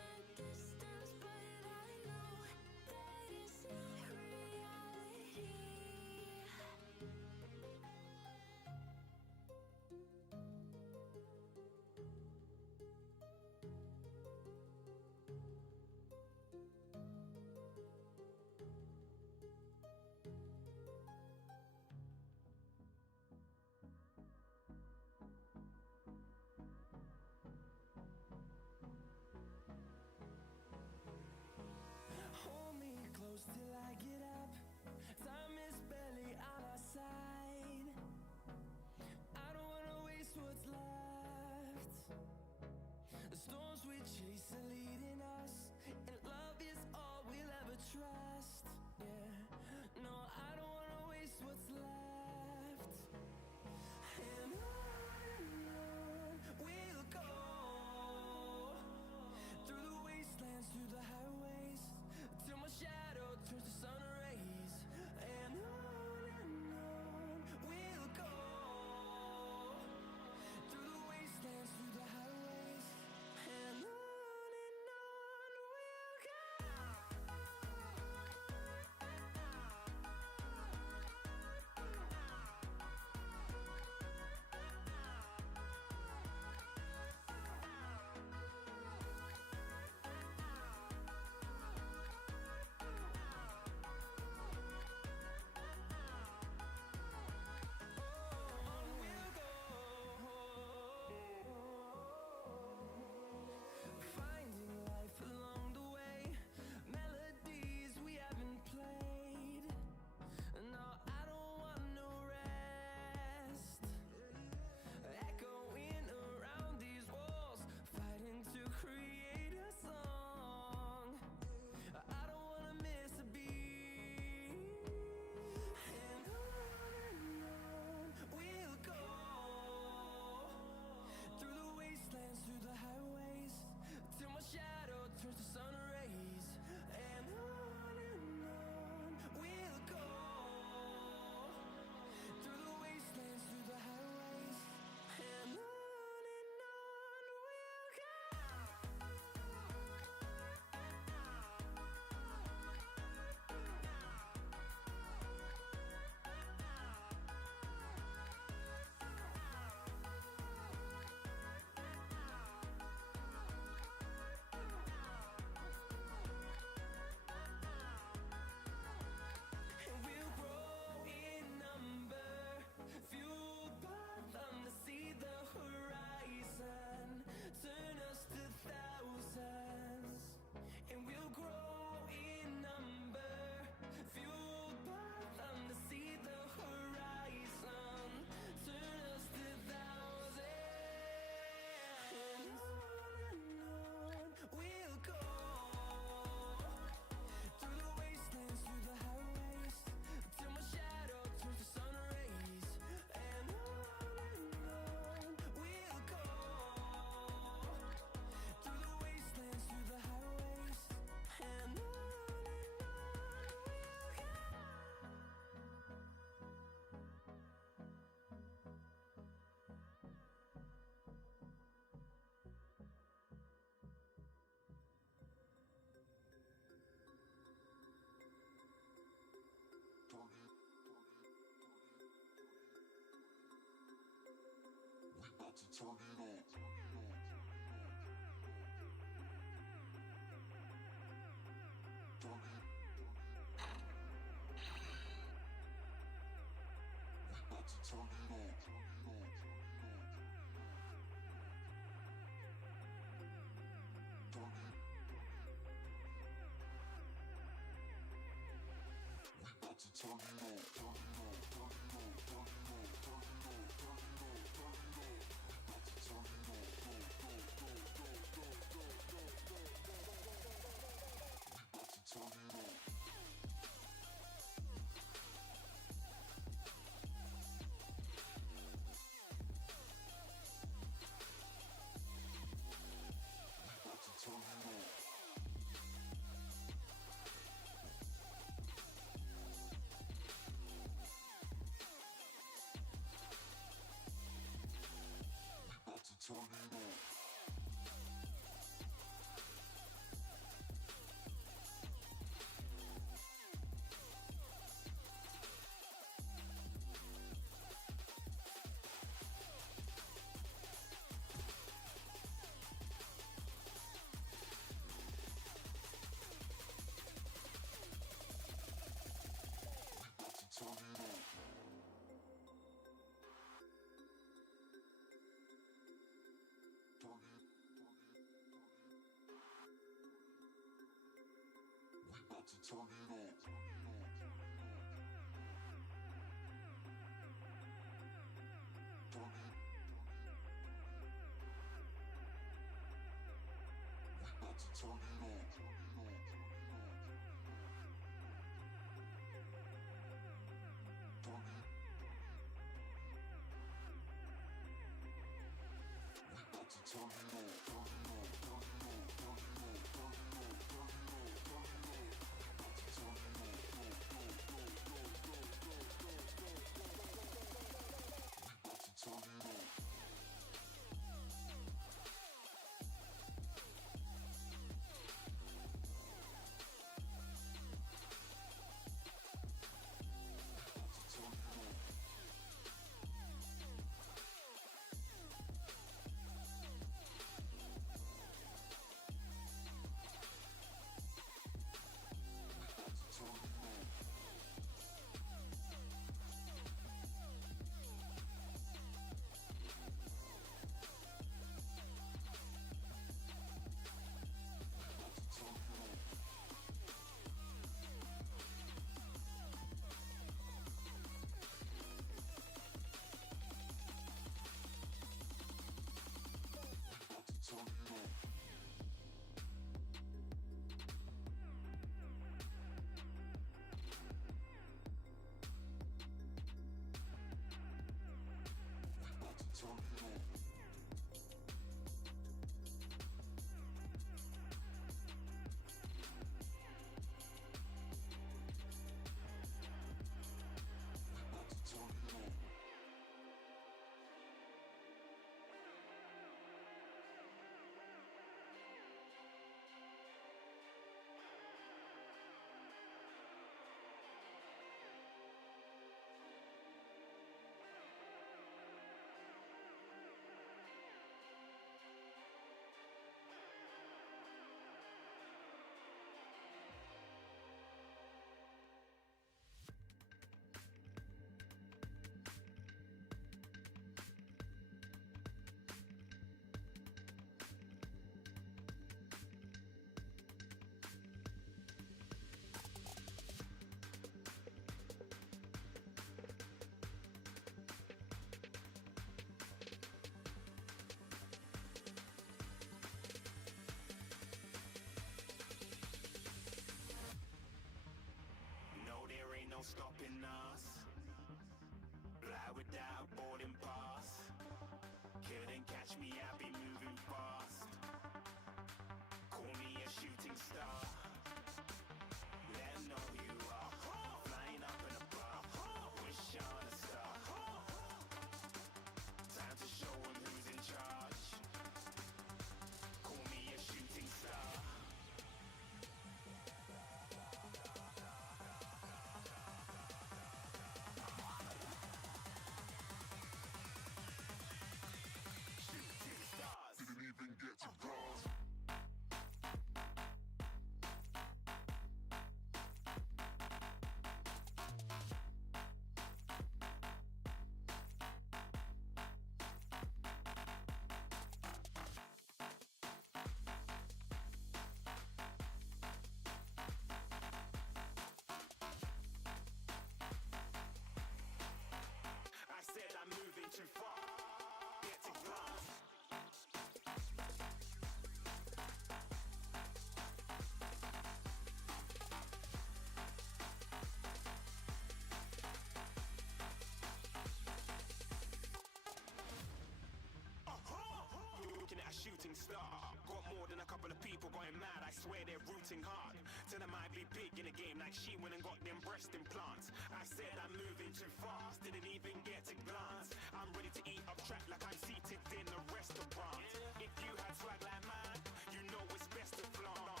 looking at a shooting star. Got more than a couple of people going mad, I swear they're rooting hard. Tell them I'd be big in the game like she went and got them breast implants. I said I'm moving too fast, didn't even get to glance. I'm ready to eat up track like I'm seated in a restaurant. If you had swag like mine, you know it's best to flaunt.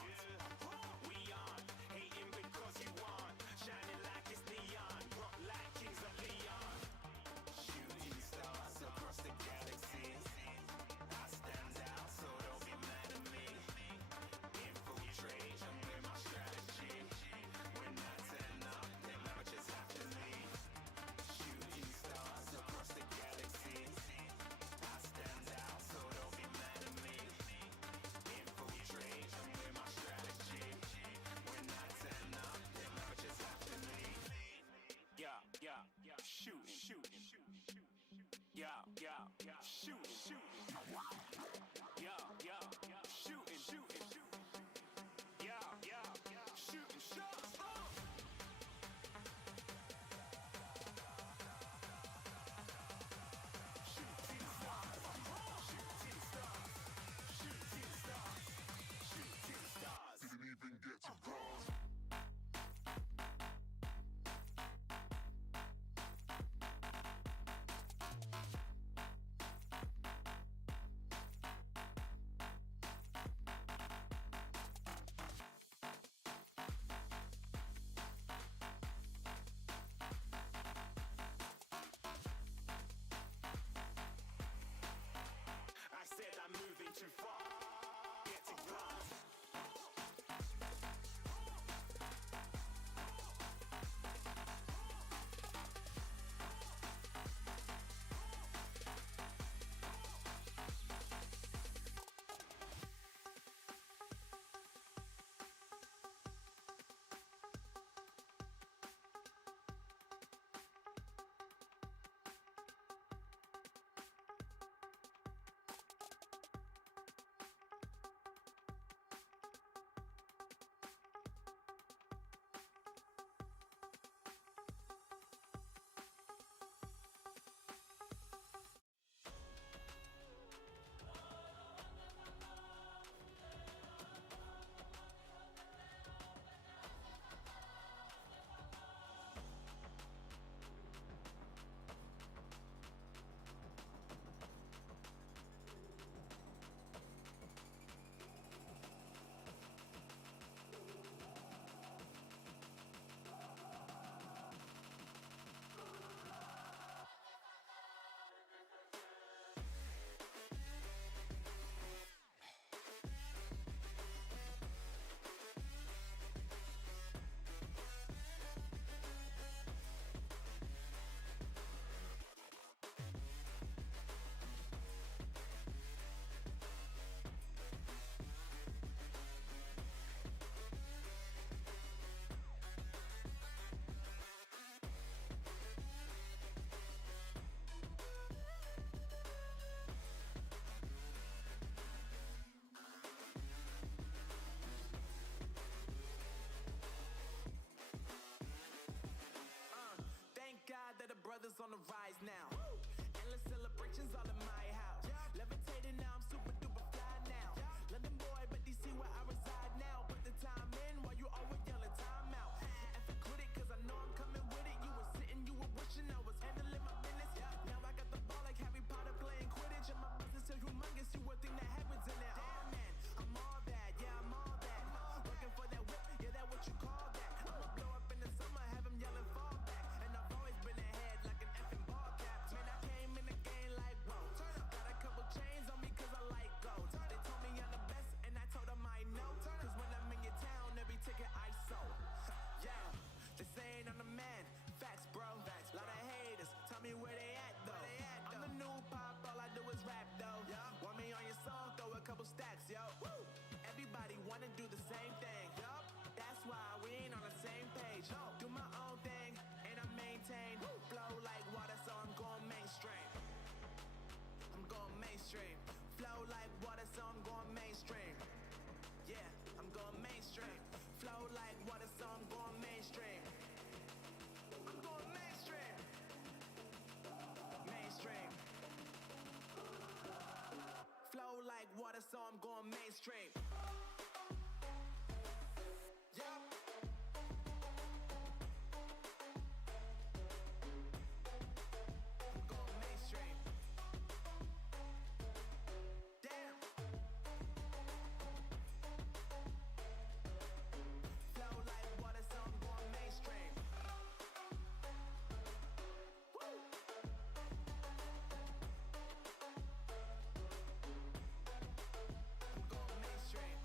We aren't hating because you aren't shining like it's neon, rock like kings of Leon. Shooting stars across the galaxy. I stand out, so don't be mad at me. Infiltrate, I'm with my strategy. When I turn up, them amateurs have to leave. Shooting stars across the galaxy. I stand out, so don't be mad at me. Infiltrate, I'm with my strategy. When I turn up, them amateurs have to leave. Yeah, shooting. Yeah, shooting. Yeah, shooting. Yeah, shooting shots. Didn't even get to bronze. I said I'm moving too far. Get to glance. Thank God that the brothers on the rise now. Endless celebrations all in my house. Levitating now, I'm super duper fly now. London boy, but DC where I reside now. Put the time in while you always yelling time out. And for quit it, cause I know I'm coming with it. You were sitting, you were wishing I was handling my business. Now I got the ball like Harry Potter playing Quidditch. And my business is humongous, you would think that happens in there. Damn man, I'm all that, yeah, I'm all that. Working for that whip, yeah, that what you call that. I'ma blow up in the summer, have him yelling fall back. And I've always been ahead like an effing ball cap. Man, I came in the game like, whoa. so I'm going mainstream. Yup. I'm going mainstream. Damn. Flow like water, so I'm going mainstream. Woo. I'm going mainstream.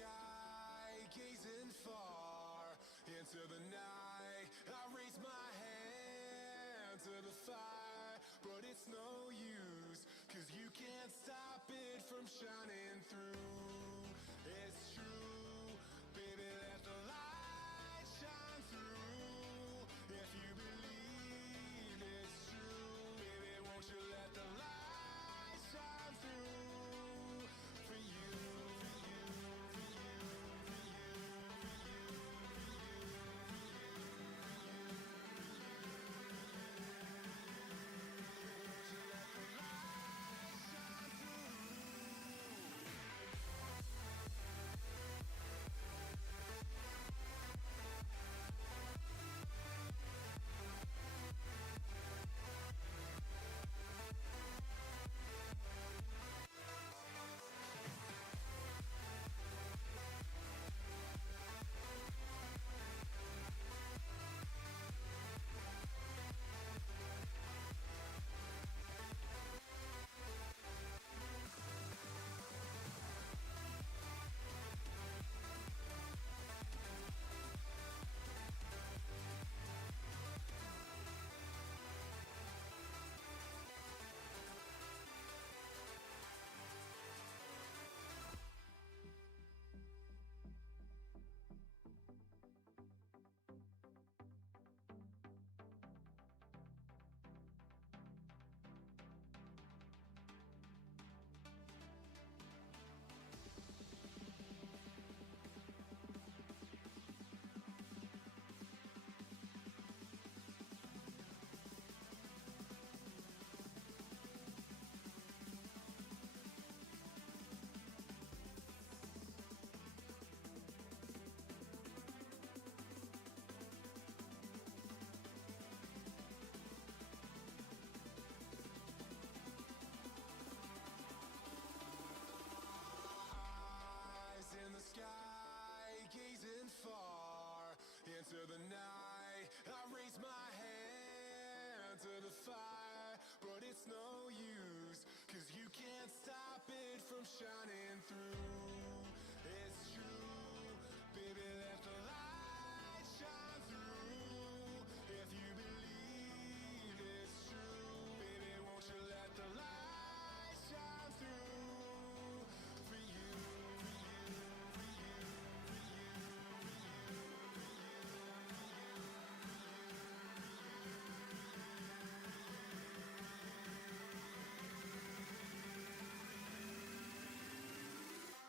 sky, gazing far into the night. I raise my hand to the fire, but it's no use, 'cause you can't stop it from shining through. It's true, baby, let the light shine through. If you believe it's true, baby, won't you let the light shine through for you, for you, for you, for you, for you, won't you let the light shine through? In the sky, gazing far into the night. I raise my hand to the fire, but it's no use, 'cause you can't stop it from shining through. It's true, baby, let the light shine through. If you believe it's true, baby, won't you let the light shine through for you, for you, for you, for you, for you, for you, for you, for you.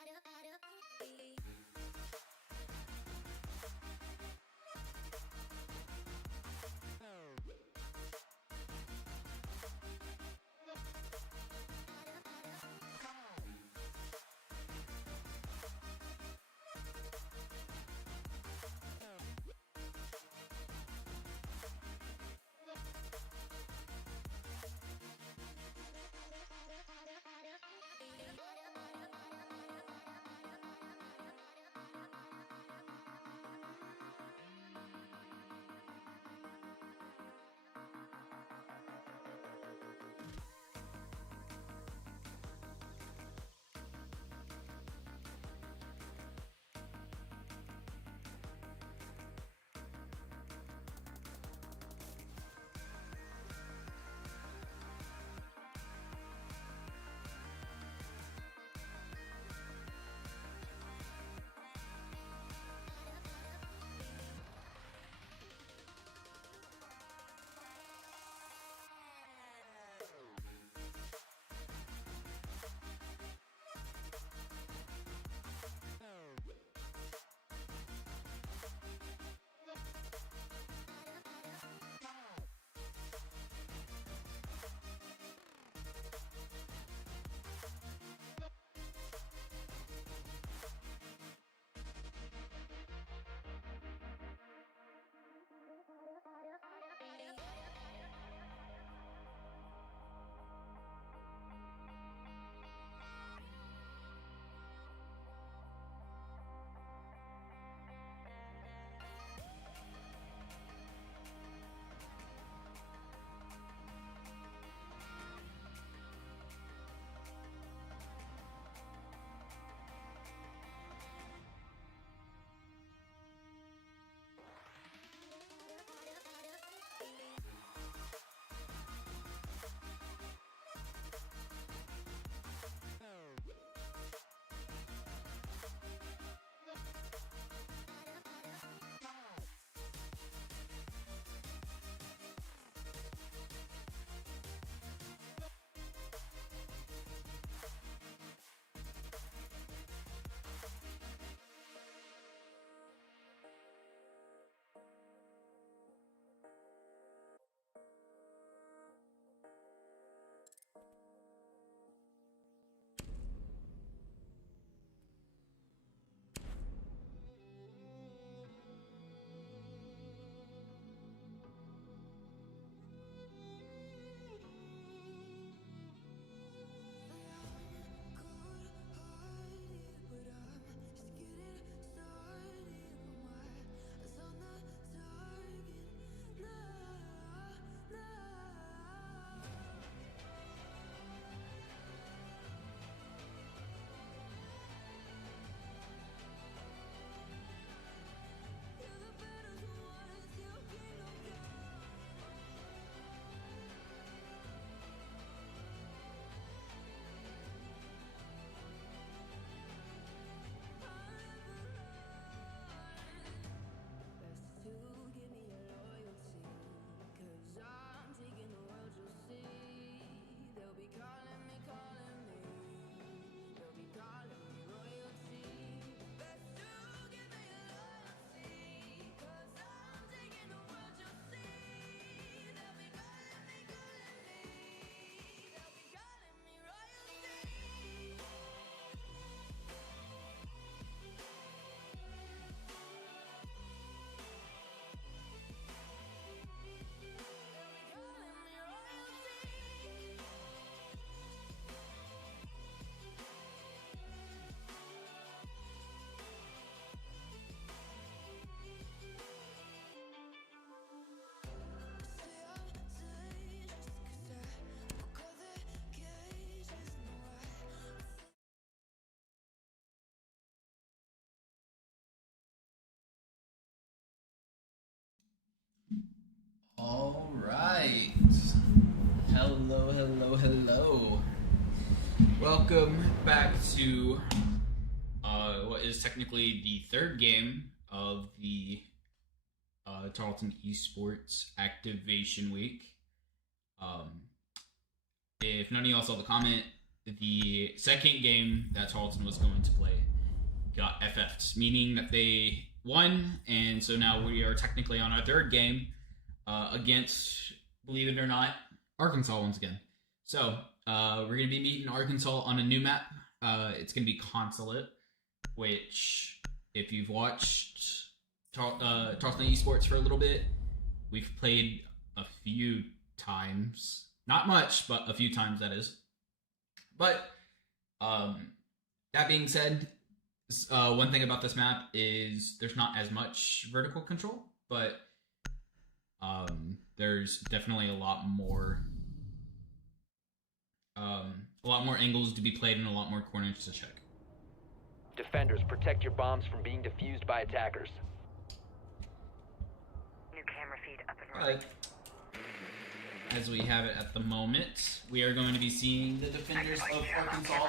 Out of All right. Hello, hello, hello. Welcome back to what is technically the third game of the Tarleton Esports Activation Week. If none of y'all saw the comment, the second game that Tarleton was going to play got FF'd, meaning that they won, and so now we are technically on our third game against, believe it or not, Arkansas once again. So we're going to be meeting Arkansas on a new map. It's going to be Consulate, which, if you've watched Tarleton Esports for a little bit, we've played a few times. Not much, but a few times, that is. But that being said, one thing about this map is there's not as much vertical control, but there's definitely a lot more angles to be played and a lot more corners to check. Defenders, protect your bombs from being defused by attackers. New camera feed up and running. As we have it at the moment, we are going to be seeing the defenders of Arkansas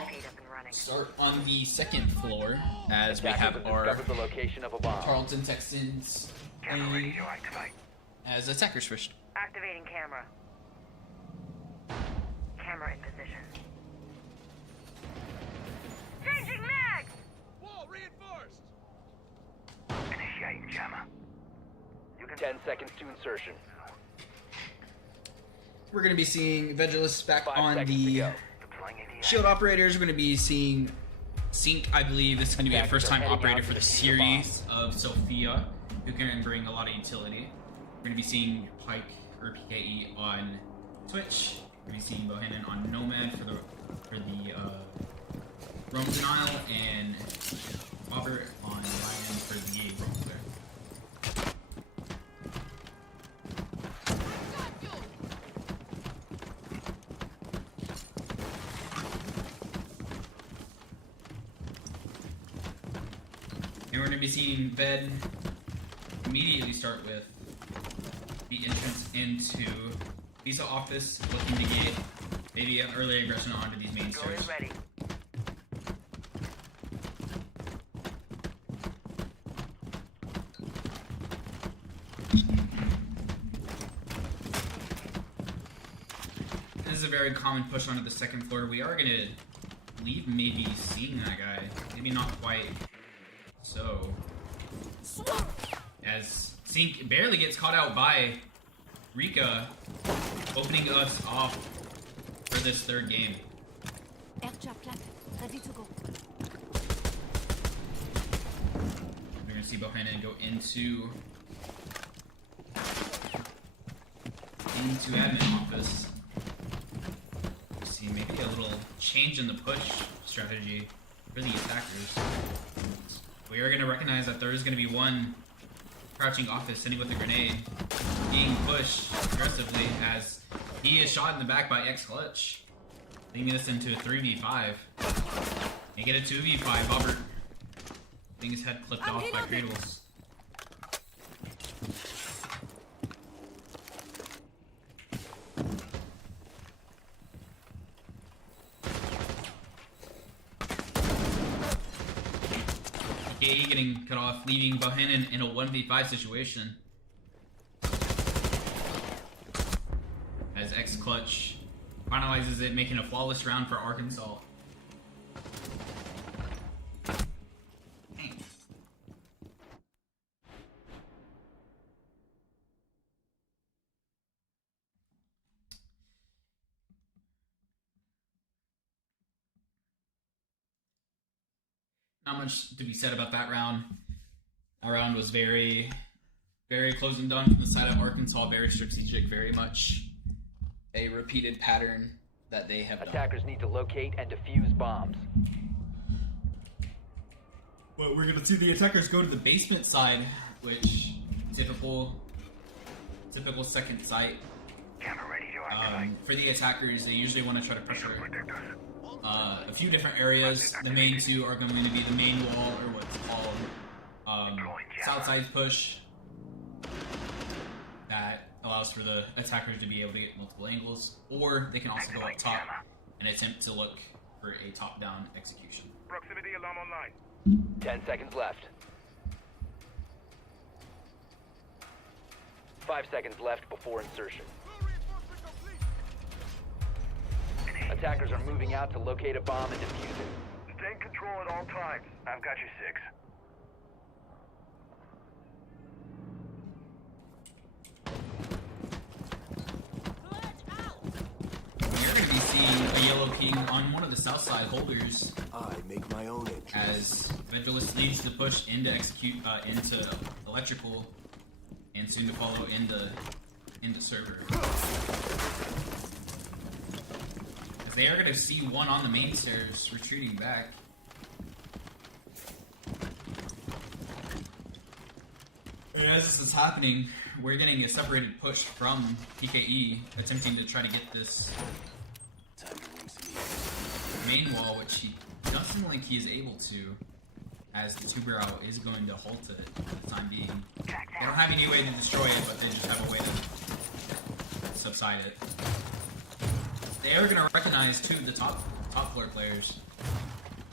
start on the second floor, as we have our discovered the location of a bomb. Tarleton Texans Camera radio activate. as attackers first. Activating camera. Camera in position. Changing mags! Wall reinforced. Initiating jammer. 10 seconds to insertion. We're going to be seeing Vegelis back 5 on seconds to the go. Deploying ADA. shield operators. We're going to be seeing Sync, I believe. This is going to be a Attackers first-time are heading operator out for to the defuse the bomb. series of Sophia, who can bring a lot of utility. We're going to be seeing Pike, or PKE, on Twitch. We're going to be seeing Bohannon on Nomad for the Roam Denial, and Robert on Lion for the Roam Clear. And we're going to be seeing Ved immediately start with the entrance into Visa office, looking to get maybe an early aggression onto these main Door stairs. is ready. This is a very common push onto the second floor. We are going to leave maybe seeing that guy. Maybe not quite so. As Sync barely gets caught out by Rika, opening us off for this third game. Aircraft flat, ready to go. We're going to see Bohannon go into admin office. See maybe a little change in the push strategy for the attackers. We are going to recognize that there is going to be one crouching office sitting with a grenade being pushed aggressively as he is shot in the back by X-Clutch, leading this into a 3v5. They get a 2v5. Robert getting his head clipped off by Cradles. PKE getting cut off, leaving Bohannon in a 1v5 situation. As X-Clutch finalizes it, making a flawless round for Arkansas. Dang. Not much to be said about that round. That round was very, very close and done from the side of Arkansas. Very strategic, very much a repeated pattern that they have done. Attackers need to locate and defuse bombs. Well, we're gonna see the attackers go to the basement side, which typical second site. Camera ready to activate. For the attackers, they usually want to try to pressure a few different areas. The main two are going to be the main wall, or what's called south side push. That allows for the attackers to be able to get multiple angles, or they can also go up top and attempt to look for a top-down execution. Proximity alarm online. 10 seconds left. 5 seconds left before insertion. Attackers are moving out to locate a bomb and defuse it. Stay in control at all times. I've got you 6. You're going to be seeing a yellow ping on one of the south side holders I make my own as Vigilus leads the push into into electrical, and soon to follow into server. As they are going to see one on the main stairs retreating back. And as this is happening, we're getting a separated push from PKE, attempting to try to get this main wall, which he doesn't think he is able to, as the two-barrel is going to halt it for the time being. They don't have any way to destroy it, but they just have a way to subside it. They are going to recognize two of the top floor players,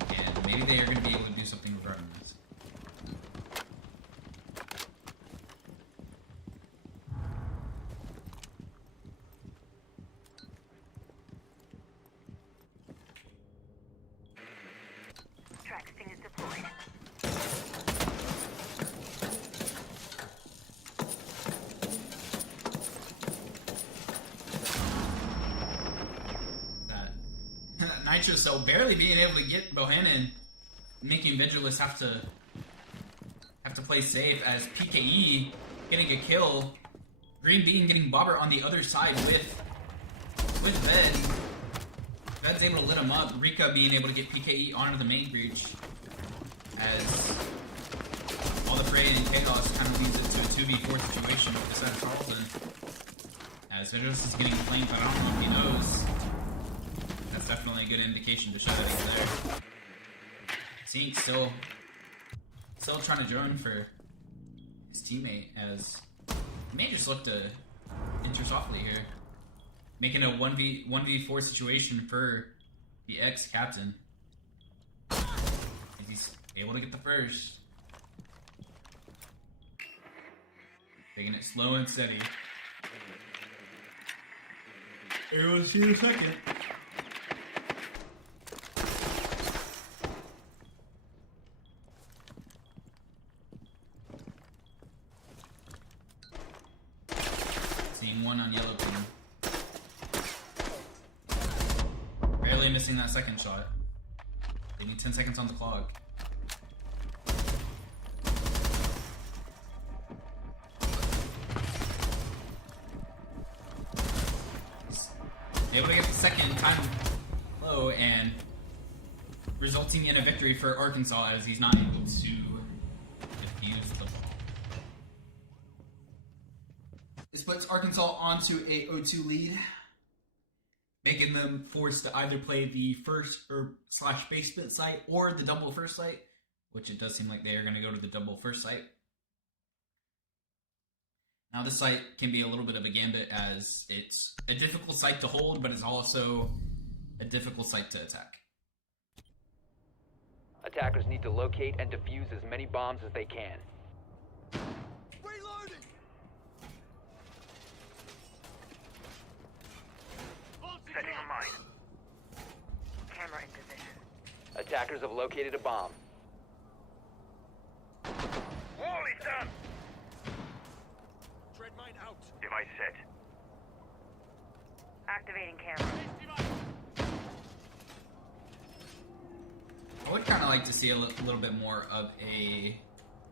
and maybe they are going to be able to do something regarding this. Track sting is deployed. Nitro so barely being able to get Bohannon, making Vigilus have to play safe as PKE getting a kill, Green Bean getting Bobber on the other side with Ved. Ved's able to lit him up, Rika being able to get PKE onto the main breach as all the fray and chaos kind of leads it to a 2v4 situation with the side of Tarleton. As Vigilus is getting flanked, but I don't know if he knows. That's definitely a good indication to shut it there. Zeke still trying to drone for his teammate as he may just look to enter softly here, making a 1v4 situation for the ex-captain. He's able to get the first. Taking it slow and steady. Everyone's see the second. One on yellow team. Barely missing that second shot. They need 10 seconds on the clock. Able to get the second time low and resulting in a victory for Arkansas as he's not able to defuse the ball. This puts Arkansas onto a 0-2 lead, making them forced to either play the first or / basement site or the double first site, which it does seem like they are going to go to the double first site. Now this site can be a little bit of a gambit as it's a difficult site to hold, but it's also a difficult site to attack. Attackers need to locate and defuse as many bombs as they can. Reloading! Setting a mine. Camera in position. Attackers have located a bomb. Wall is done. Tread mine out. Device set. Activating camera. I would kind of like to see a little bit more of a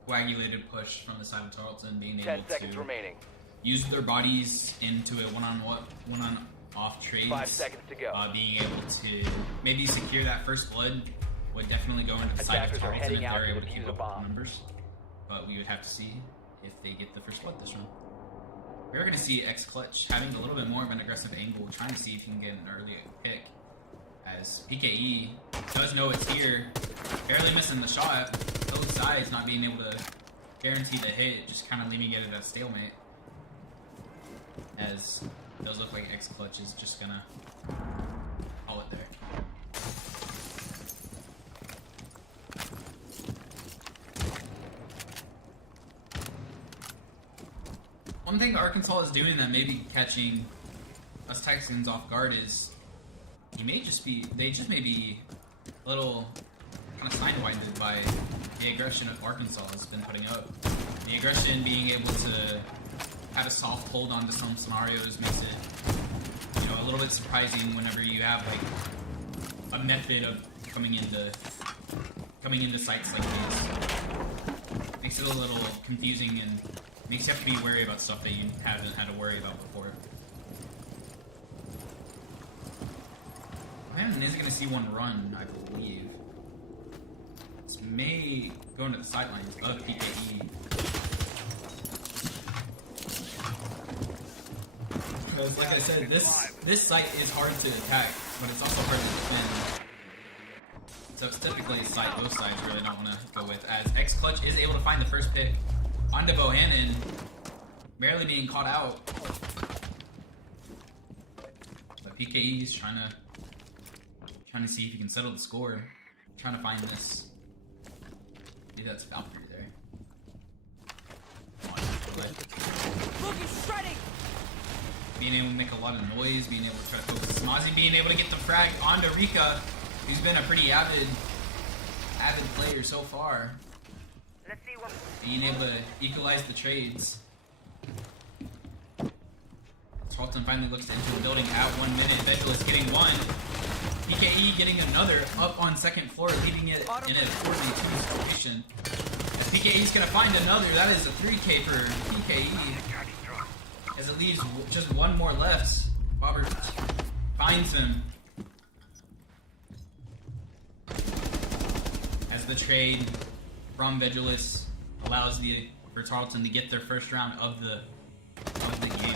coagulated push from the side of Tarleton, being able 10 seconds to remaining. use their bodies into a one-on-off trades. 5 seconds to go. Being able to maybe secure that first blood would definitely go into the side of Attackers are Tarleton if heading out they're to able to defuse keep a up bomb. the numbers. But we would have to see if they get the first blood this run. We're going to see X-Clutch having a little bit more of an aggressive angle, trying to see if he can get an early pick. As PKE does know it's here, barely missing the shot. Both sides not being able to guarantee the hit, just kind of leaving it at a stalemate. as it does look like X Clutch is just gonna call it there. One thing Arkansas is doing that may be catching us Texans off guard is they just may be a little kind of sidewinded by the aggression of Arkansas has been putting up. The aggression, being able to have a soft hold onto some scenarios, makes it, you know, a little bit surprising whenever you have like a method of coming into sites like these. Makes it a little confusing and makes you have to be wary about stuff that you haven't had to worry about before. Brandon is going to see one run, I believe. This may go into the sidelines of PKE. Because, like I said, this site is hard to attack, but it's also hard to defend. So it's typically a site both sides really don't want to go with, as X Clutch is able to find the first pick onto Bohannon, barely being caught out. But PKE is trying to see if he can settle the score. Trying to find this. Maybe that's Valkyrie there. Boogie's shredding! Being able to make a lot of noise, being able to try to focus Smazi, being able to get the frag onto Rika, who's been a pretty avid player so far. Let's see what. Being able to equalize the trades. Tarleton finally looks into the building at 1 minute. Bedell is getting one. PKE getting another up on second floor, leaving it in a 4v2 situation. As PKE is going to find another, that is a 3K for PKE. As it leaves just one more left, Robert finds him. As the trade from Vegelis allows for Tarleton to get their first round of the game.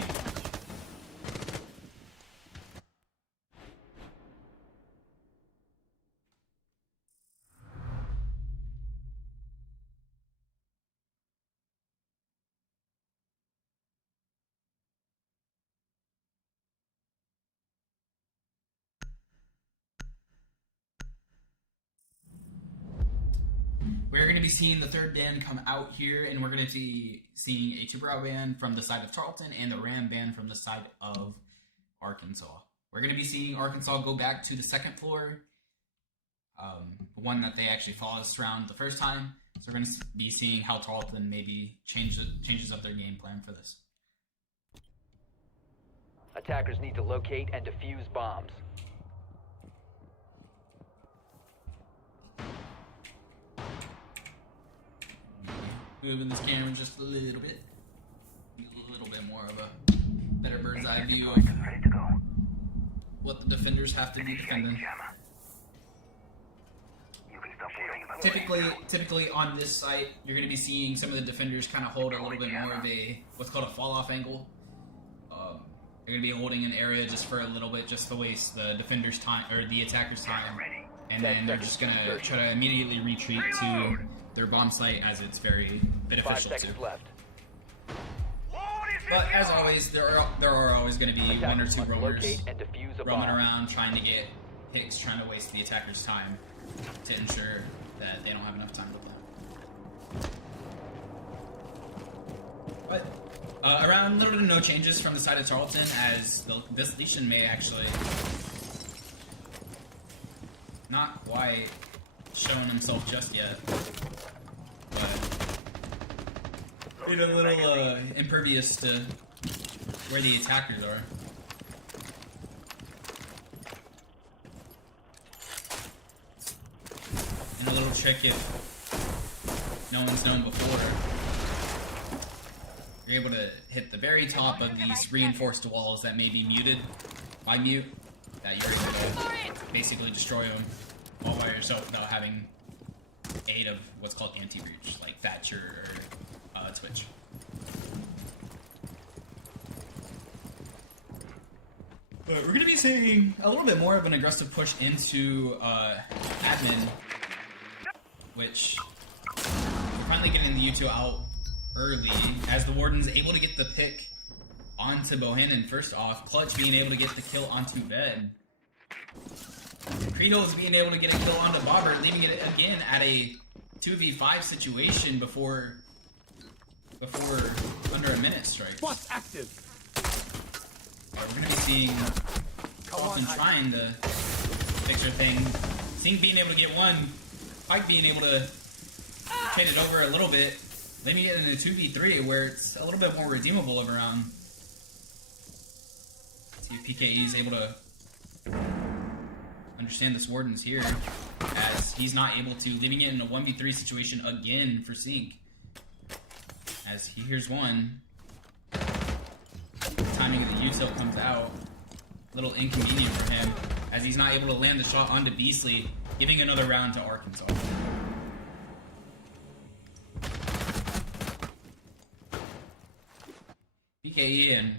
We're going to be seeing the third band come out here, and we're going to be seeing a Two-Brow band from the side of Tarleton and the Ram band from the side of Arkansas. We're going to be seeing Arkansas go back to the second floor, the one that they actually fought us around the first time. So we're going to be seeing how Tarleton maybe changes up their game plan for this. Attackers need to locate and defuse bombs. Moving this camera just a little bit. A little bit more of a better bird's eye view of Ready to go. what the defenders have to be defending. You can stop worrying about Typically on this site, you're going to be seeing some of the defenders kind of hold a little bit more of a what's called a fall-off angle. They're going to be holding an area just for a little bit, just to waste the defender's time or the attacker's time, and then they're just going to try to immediately retreat to their bomb site, as it's very 5 beneficial seconds to. left. But as always, there are always going to be one or two Attackers must roamers locate and defuse a roaming bomb. around trying to get picks, trying to waste the attacker's time to ensure that they don't have enough time to play. But around little to no changes from the side of Tarleton, as this legion may actually not quite showing himself just yet, but been a little impervious to where the attackers are. And a little trick if no one's known before. You're able to hit the very top of these reinforced walls that may be muted by mute, that you're able to basically destroy them all by yourself without having aid of what's called anti-breach, like Thatcher or Twitch. But we're going to be seeing a little bit more of an aggressive push into admin, which we're finally getting the U2 out early, as the Warden's able to get the pick onto Bohannon first off. Clutch being able to get the kill onto Bjorddd. Creedles being able to get a kill onto Bobber, leaving it again at a 2v5 situation before under a minute strikes. What's active? We're going to be seeing Tarleton trying to fix her thing. Sink being able to get one. Pike being able to chain it over a little bit. Leaving it in a 2v3 where it's a little bit more redeemable of a round. See if PKE is able to understand this Warden's here, as he's not able to, leaving it in a 1v3 situation again for Sink. As he hears one. The timing of the util comes out. A little inconvenient for him, as he's not able to land the shot onto Beastly, giving another round to Arkansas. PKE and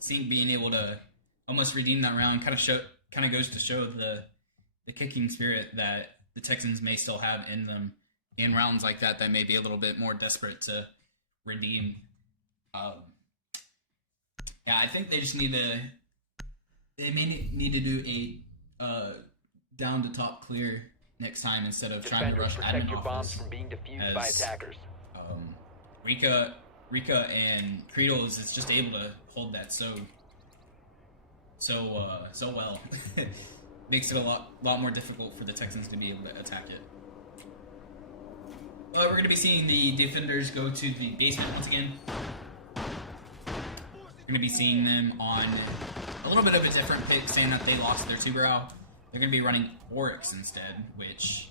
Sink being able to almost redeem that round kind of goes to show the kicking spirit that the Texans may still have in them in rounds like that may be a little bit more desperate to redeem. Yeah, I think they just need to. They may need to do a down to top clear next time instead of trying to rush protect admin your bombs office. from being defused by attackers. Rika and Creedles is just able to hold that so well. Makes it a lot more difficult for the Texans to be able to attack it. We're going to be seeing the defenders go to the basement once again. We're going to be seeing them on a little bit of a different pick, saying that they lost their two-brow. They're going to be running Oryx instead, which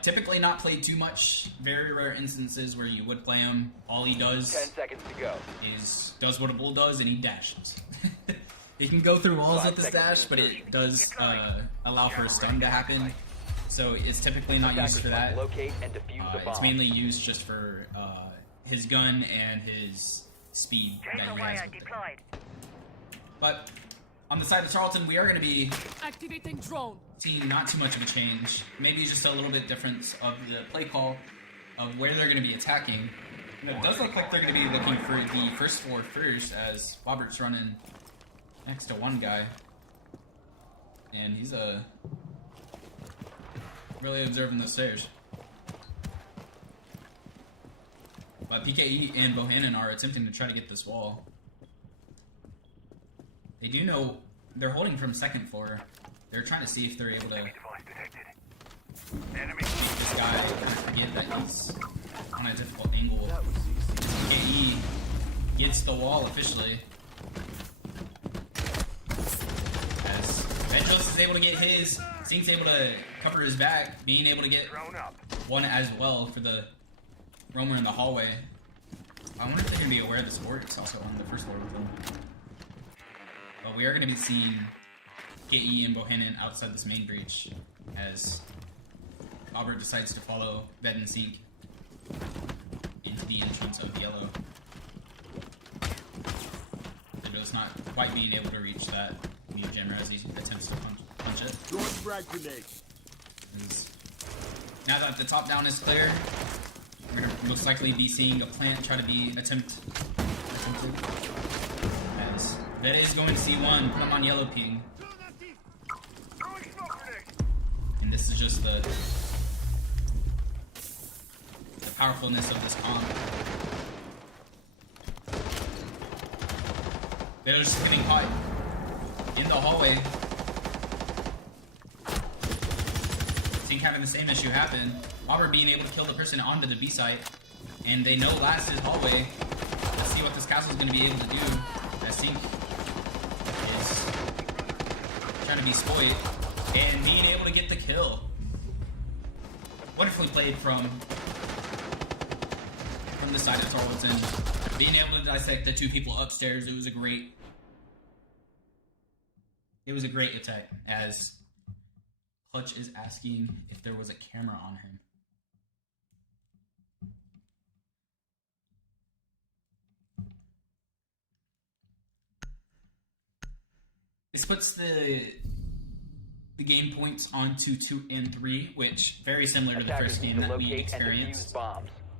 typically not played too much. Very rare instances where you would play him. All he does 10 seconds to go. is does what a bull does, and he dashes. He can go through walls with this dash, but it does allow for a stun to happen. So it's typically not used for that. Locate and defuse the bomb. It's mainly used just for his gun and his speed that he has with it. But on the side of Tarleton, we are going to be Activating drone. seeing not too much of a change. Maybe just a little bit difference of the play call of where they're going to be attacking. And it does look like they're going to be looking for the first floor first, as Robert's running next to one guy. And he's really observing the stairs. But PKE and Bohannon are attempting to try to get this wall. They do know they're holding from second floor. They're trying to see if they're able to make this guy kind of forget that he's on a difficult angle. PKE gets the wall officially. As Vengeance is able to get his, Sink's able to cover his back, being able to get one as well for the roamer in the hallway. I wonder if they're going to be aware of this Oryx also on the first floor with them. But we are going to be seeing KE and Bohannon outside this main breach as Robert decides to follow Bjorddd and Sink into the entrance of Yellow. They're just not quite being able to reach that new gem as he attempts to punch it. Now that the top down is clear, we're going to most likely be seeing a plant try to be attempted. As that is going to see one, put him on yellow ping. And this is just the powerfulness of this comp. They're just getting caught in the hallway. Sink having the same issue happen. Robert being able to kill the person onto the B site. And they know last is hallway. Let's see what this castle is going to be able to do. As Sink is trying to be spoiled and being able to get the kill. Wonderfully played from the side of Tarleton. Being able to dissect the two people upstairs, it was a great attack, as Clutch is asking if there was a camera on him. This puts the game points onto 2 and 3, which very similar to the first game that we experienced.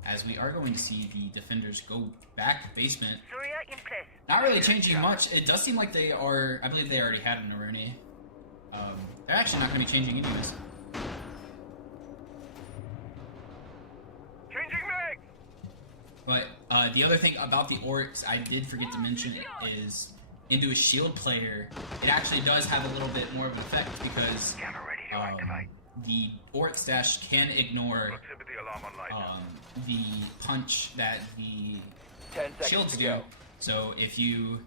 as we are going to see the defenders go back basement. Surya in place. Not really changing much. It does seem like they are... I believe they already had an Aruni. They're actually not going to be changing anyways. Changing mag! But the other thing about the Oryx I did forget to mention is into a shield player, it actually does have a little bit more of an effect because Camera ready to activate. the Oryx dash can ignore Proximity alarm online. the punch that the 10 seconds shields to do. go. So if you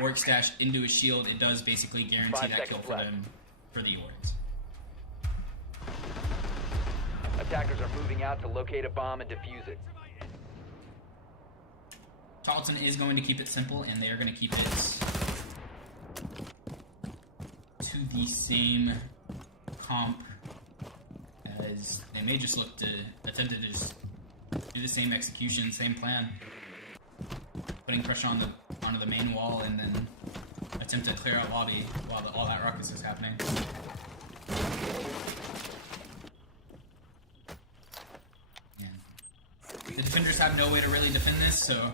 Oryx dash into a shield, it does basically guarantee 5 that kill seconds for left. them for the Oryx. Attackers are moving out to locate a bomb and defuse it. Tarleton is going to keep it simple, and they are going to keep it to the same comp as they may just look to attempt to just do the same execution, same plan, putting pressure on onto the main wall, and then attempt to clear out lobby while all that ruckus is happening. The defenders have no way to really defend this, so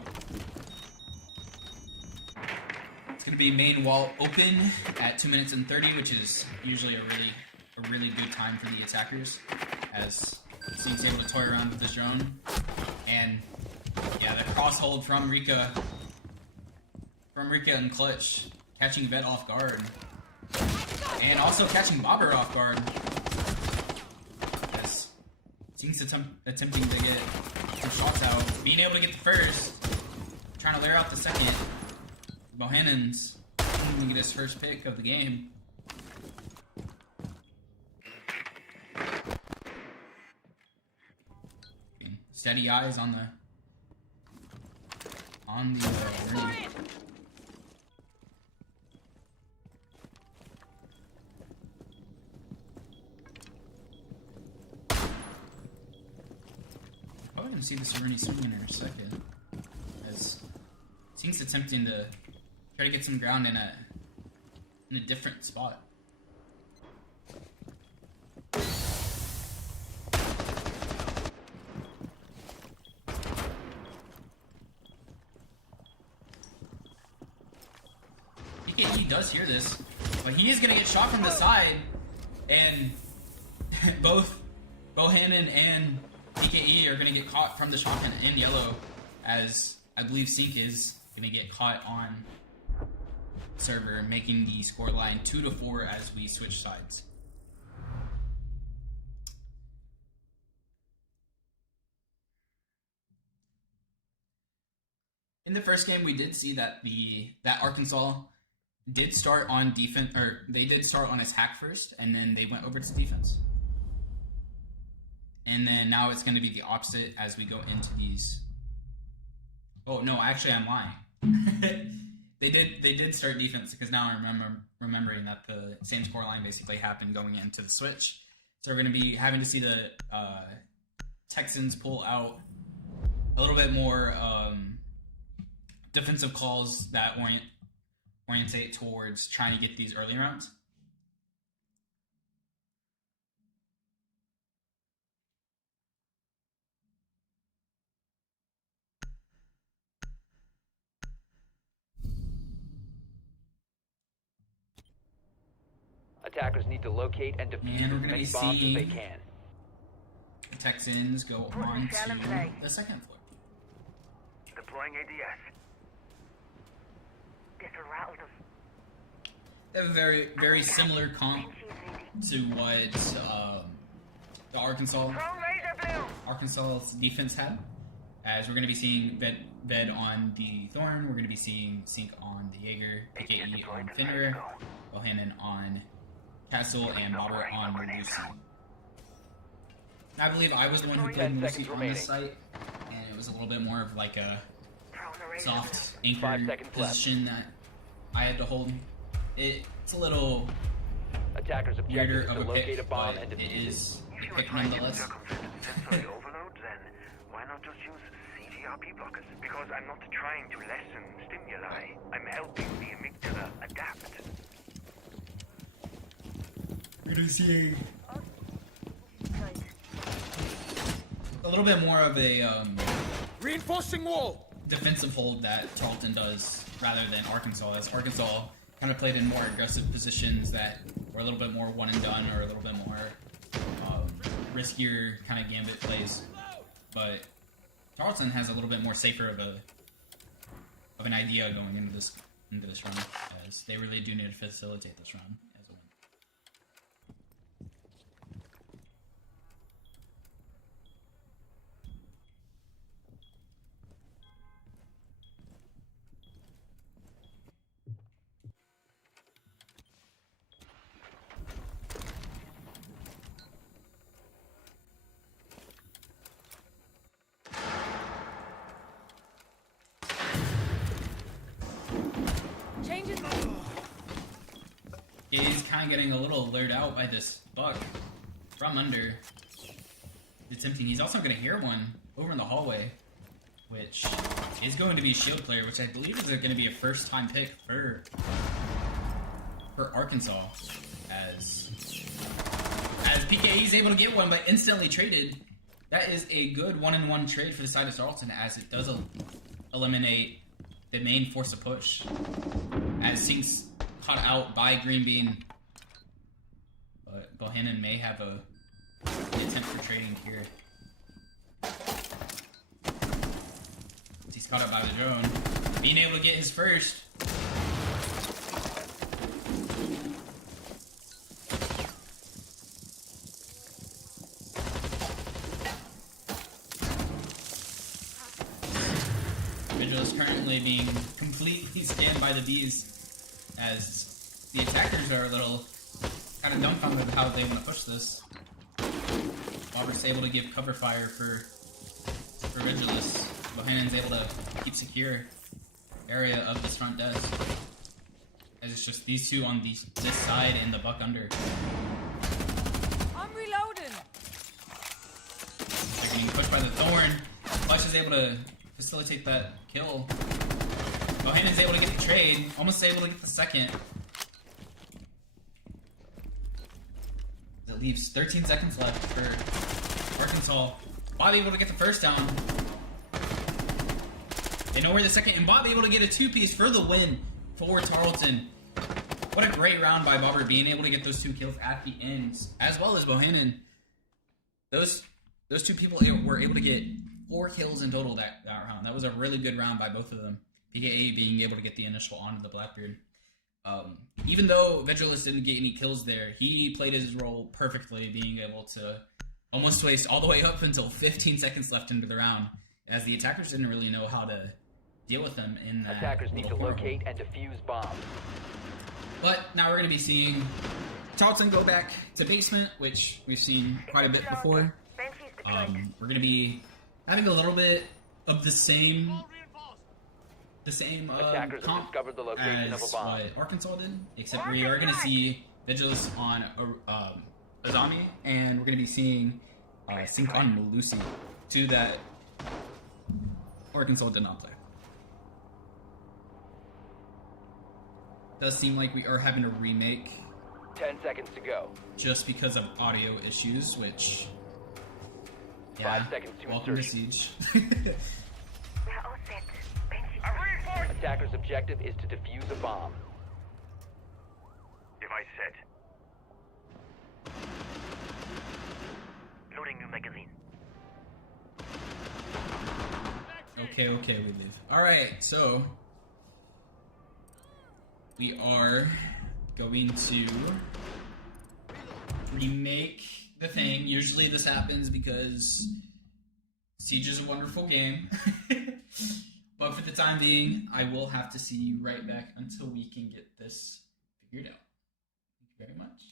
it's going to be main wall open at 2 minutes and 30, which is usually a really good time for the attackers, as Seek's able to toy around with his drone. And yeah, the cross hold from Rika and Clutch, catching Vet off guard, and also catching Bobber off guard. As Seek's attempting to get some shots out, being able to get the first, trying to layer out the second. Bohannon's going to get his first pick of the game. Steady eyes on the journey. Probably going to see this Aruni swing in a second, as Sink's attempting to try to get some ground in a different spot. He does hear this, but he is going to get shot from the side, and both Bohannon and DKE are going to get caught from the shotgun in yellow, as I believe Sink is going to get caught on server, making the scoreline 2-4 as we switch sides. In the first game, we did see that that Arkansas did start on defense, or they did start on attack first, and then they went over to defense. And then now it's going to be the opposite as we go into these. Oh no, actually I'm lying. They did start defense, because now I'm remembering that the same score line basically happened going into the switch. So we're going to be having to see the Texans pull out a little bit more defensive calls that orientate towards trying to get these early rounds. Attackers need to locate and defuse And we're as going to many be bombs as seeing they can. the Texans go on to the second floor. Deploying ADS. This will rattle them. They have a very, very similar comp to what the Arkansas's defense had. As we're going to be seeing Ved on the Thorn, we're going to be seeing Sink on the Jaeger, PKE on Fenrir, Bohannon on Castle, and Bobber on Lucy. I believe I was the one who played Lucy on this site, and it was a little bit more of like a soft anchor position that I had to hold. It's a little Attackers' weirder objective is of to a locate pick, a bomb but and it defuse is If you a are pick trying to nonetheless. circumvent sensory overload, then why not just use CGRP blockers? Because I'm not trying to lessen stimuli. I'm helping the amygdala adapt. We're going to see a little bit more of a Reinforcing wall! defensive hold that Tarleton does rather than Arkansas, as Arkansas kind of played in more aggressive positions that were a little bit more one and done or a little bit more riskier kind of gambit plays. But Tarleton has a little bit more safer of an idea going into this run, as they really do need to facilitate this run as a win. He's kind of getting a little lured out by this buck from under. It's tempting. He's also going to hear one over in the hallway, which is going to be Shield player, which I believe is going to be a first-time pick for Arkansas, as PKE is able to get one, but instantly traded. That is a good one-in-one trade for the side of Tarleton, as it does eliminate the main force of push, as Sink's caught out by Green Bean, but Bohannon may have an attempt for trading here. He's caught up by the drone, being able to get his first. Vigil's currently being completely scanned by the bees, as the attackers are a little kind of dumbfounded how they want to push this. Robert's able to give cover fire for Vigilus. Bohannon's able to keep secure area of this front desk, as it's just these two on this side and the buck under. I'm reloading. They're getting pushed by the thorn. Flesh is able to facilitate that kill. Bohannon's able to get the trade, almost able to get the second. It leaves 13 seconds left for Arkansas. Bobby able to get the first down. They know where the second, and Bobby able to get a two-piece for the win for Tarleton. What a great round by Bobber, being able to get those two kills at the end, as well as Bohannon. Those two people were able to get 4 kills in total that round. That was a really good round by both of them. PKA being able to get the initial onto the Blackbeard. Even though Vigilus didn't get any kills there, he played his role perfectly, being able to almost waste all the way up until 15 seconds left into the round, as the attackers didn't really know how to deal with them in that. Attackers need to locate and defuse bombs. But now we're going to be seeing Tarleton go back to basement, which we've seen quite a bit before. We're going to be having a little bit of the same Attackers have comp discovered the location as of a bomb. what Arkansas did, except we are going to see Vigilus on Azami, and we're going to be seeing Sink on Malusi, two that Arkansas did not play. Does seem like we are having a remake 10 seconds to go. just because of audio issues, which 5 seconds to welcome to insertion. Siege. We're all set. I'm reinforced! Attackers' objective is to defuse a bomb. Device set. Loading new magazine. Okay, we leave. Alright, so we are going to remake the thing. Usually this happens because Siege is a wonderful game. But for the time being, I will have to see you right back until we can get this figured out. Thank you very much.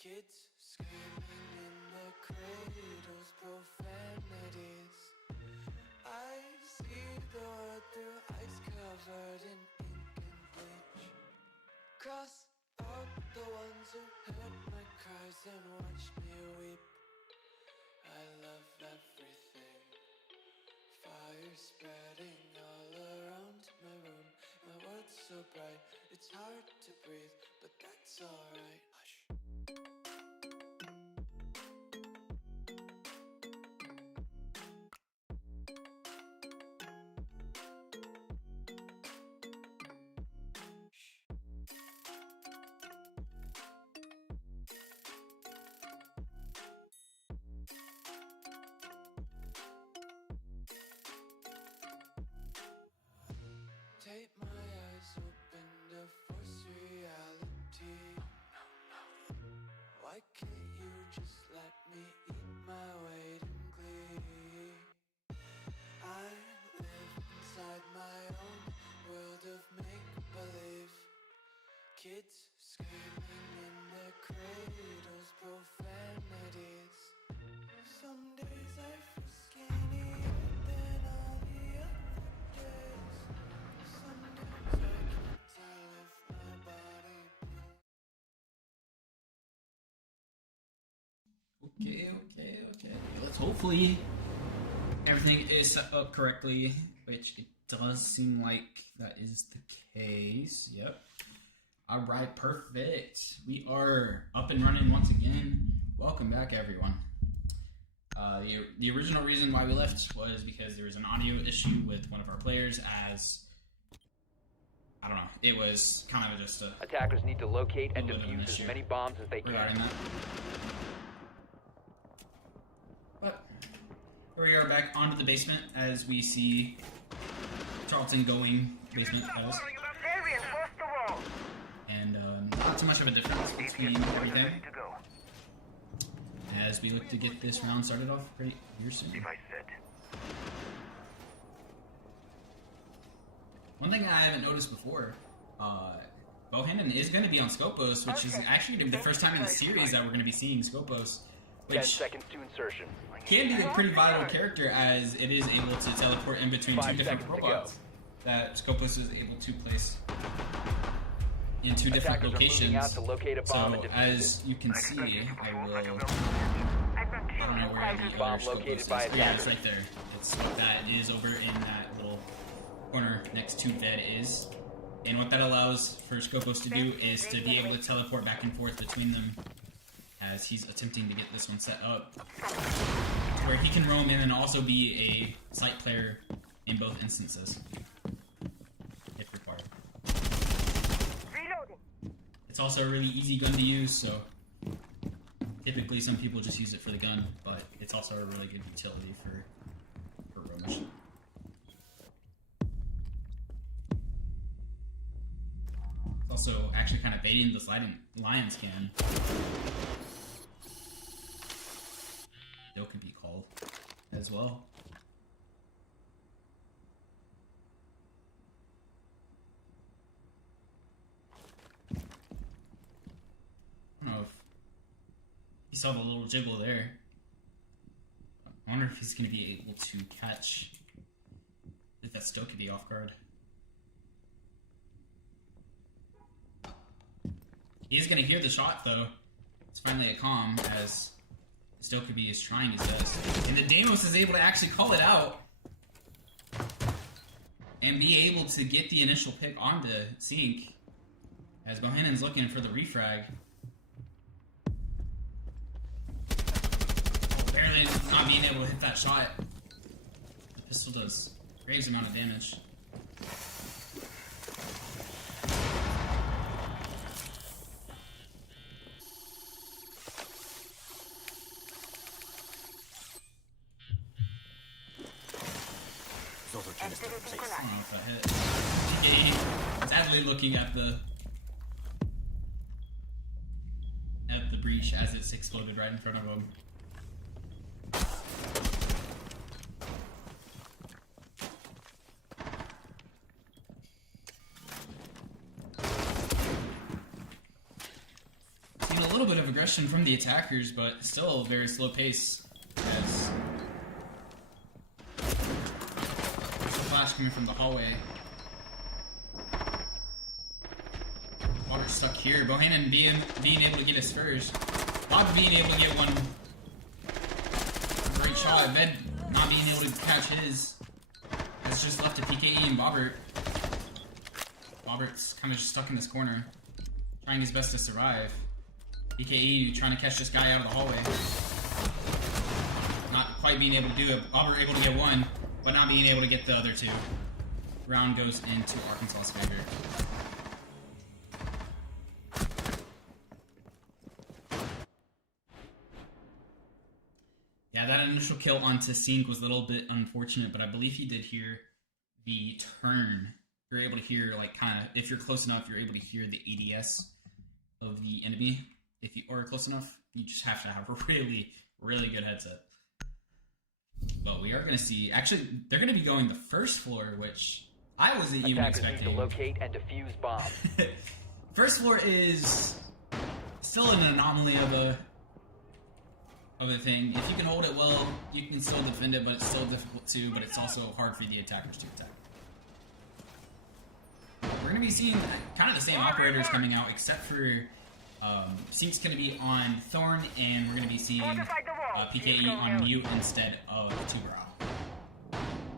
Kids screaming in the cradles, profanities. I see the world through ice covered in ink and bleach. Cross out the ones who heard my cries and watched me weep. I love everything. Fire spreading all around my room. My world's so bright, it's hard to breathe, but that's alright. Hush. Take my eyes open to force reality. Why can't you just let me eat my weight in glee? I live inside my own world of make-believe. Kids screaming in their cradles, profanities. Some days I feel skinnier than all the other days. Sometimes I can't tell if my body Okay. Let's hopefully everything is set up correctly, which it does seem like that is the case. Yep. Alright, perfect. We are up and running once again. Welcome back, everyone. The original reason why we left was because there was an audio issue with one of our players, as I don't know, it was kind of just a Attackers need to locate and little bit of an defuse as issue many bombs as they regarding can. that. But here we are back onto the basement as we see Tarleton going basement, that is. They reinforced the wall. And not too much of a difference between everything, To go. as we look to get this round started off pretty here soon. Device set. One thing I haven't noticed before, Bohannon is going to be on Scopos, which is actually the first time in the series that we're going to be seeing Scopos, 10 which seconds to insertion. can be a pretty vital character, as it is able to teleport in between 5 two different seconds to robots that Scopos is able to place in two different Attackers are moving locations. out to locate a bomb So and defuse as you can see, I don't know where the Bomb other located Scopos is. by Oh, yeah, attackers. it's right there. It's what that is over in that little corner next to Bed is. And what that allows for Scopos to do is to be able to teleport back and forth between them as he's attempting to get this one set up, to where he can roam in and also be a site player in both instances, if required. It's also a really easy gun to use, so typically some people just use it for the gun, but it's also a really good utility for roaming. It's also actually kind of baiting the sliding lion scan. Still could be called as well. I don't know if you saw the little jiggle there. I wonder if he's going to be able to catch if that still could be off guard. He's going to hear the shot, though. It's finally a calm, as still could be is trying his best. And the Deimos is able to actually call it out and be able to get the initial pick onto Sync, as Bohannon's looking for the refrag. Barely not being able to hit that shot. The pistol does a great amount of damage. I don't know if that hit. Sadly looking at the breach as it's exploded right in front of him. little bit of aggression from the attackers, but still a very slow pace. As there's a flash coming from the hallway. Bobber stuck here. Bohannon being able to get his first. Bob being able to get one great shot. Bed not being able to catch his. Has just left to PKE and Bobbert. Bobbert's kind of just stuck in this corner, trying his best to survive. PKE trying to catch this guy out of the hallway. Not quite being able to do it. Bobbert able to get one, but not being able to get the other two. Round goes into Arkansas's favor. Yeah, that initial kill onto Sink was a little bit unfortunate, but I believe he did hear the turn. You're able to hear, like, kind of, if you're close enough, you're able to hear the ADS of the enemy. If you are close enough, you just have to have a really, really good headset. But we are going to see, actually, they're going to be going the first floor, which I wasn't even expecting. Need to locate and defuse bombs. First floor is still an anomaly of a thing. If you can hold it well, you can still defend it, but it's still difficult too, but it's also hard for the attackers to attack. We're going to be seeing kind of the same operators coming out, except for Sink's going to be on Thorn, and we're going to be seeing PKE on Mute instead of Tuberow.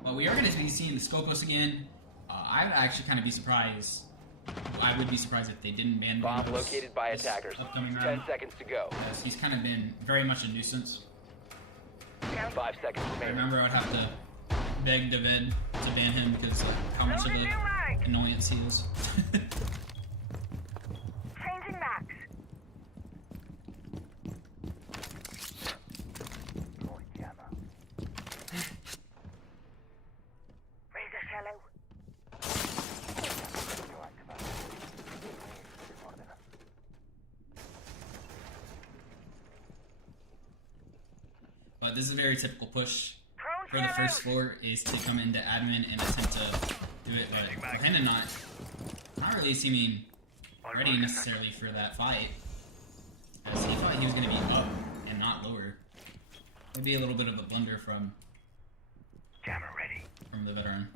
But we are going to be seeing the Scopus again. I would actually kind of be surprised. I would be surprised if they didn't ban Bomb Scopus located by attackers. 10 seconds to go. As he's kind of been very much a nuisance. 5 seconds I remaining. remember I'd have to beg David to ban him because of how much of an annoyance he is. Changing max. Razor shallow. But this is a very typical push for the first floor, is to come into admin and attempt to do it, but Bohannon not really seeming ready necessarily for that fight, as he thought he was going to be up and not lower. Maybe a little bit of a blunder from the veteran.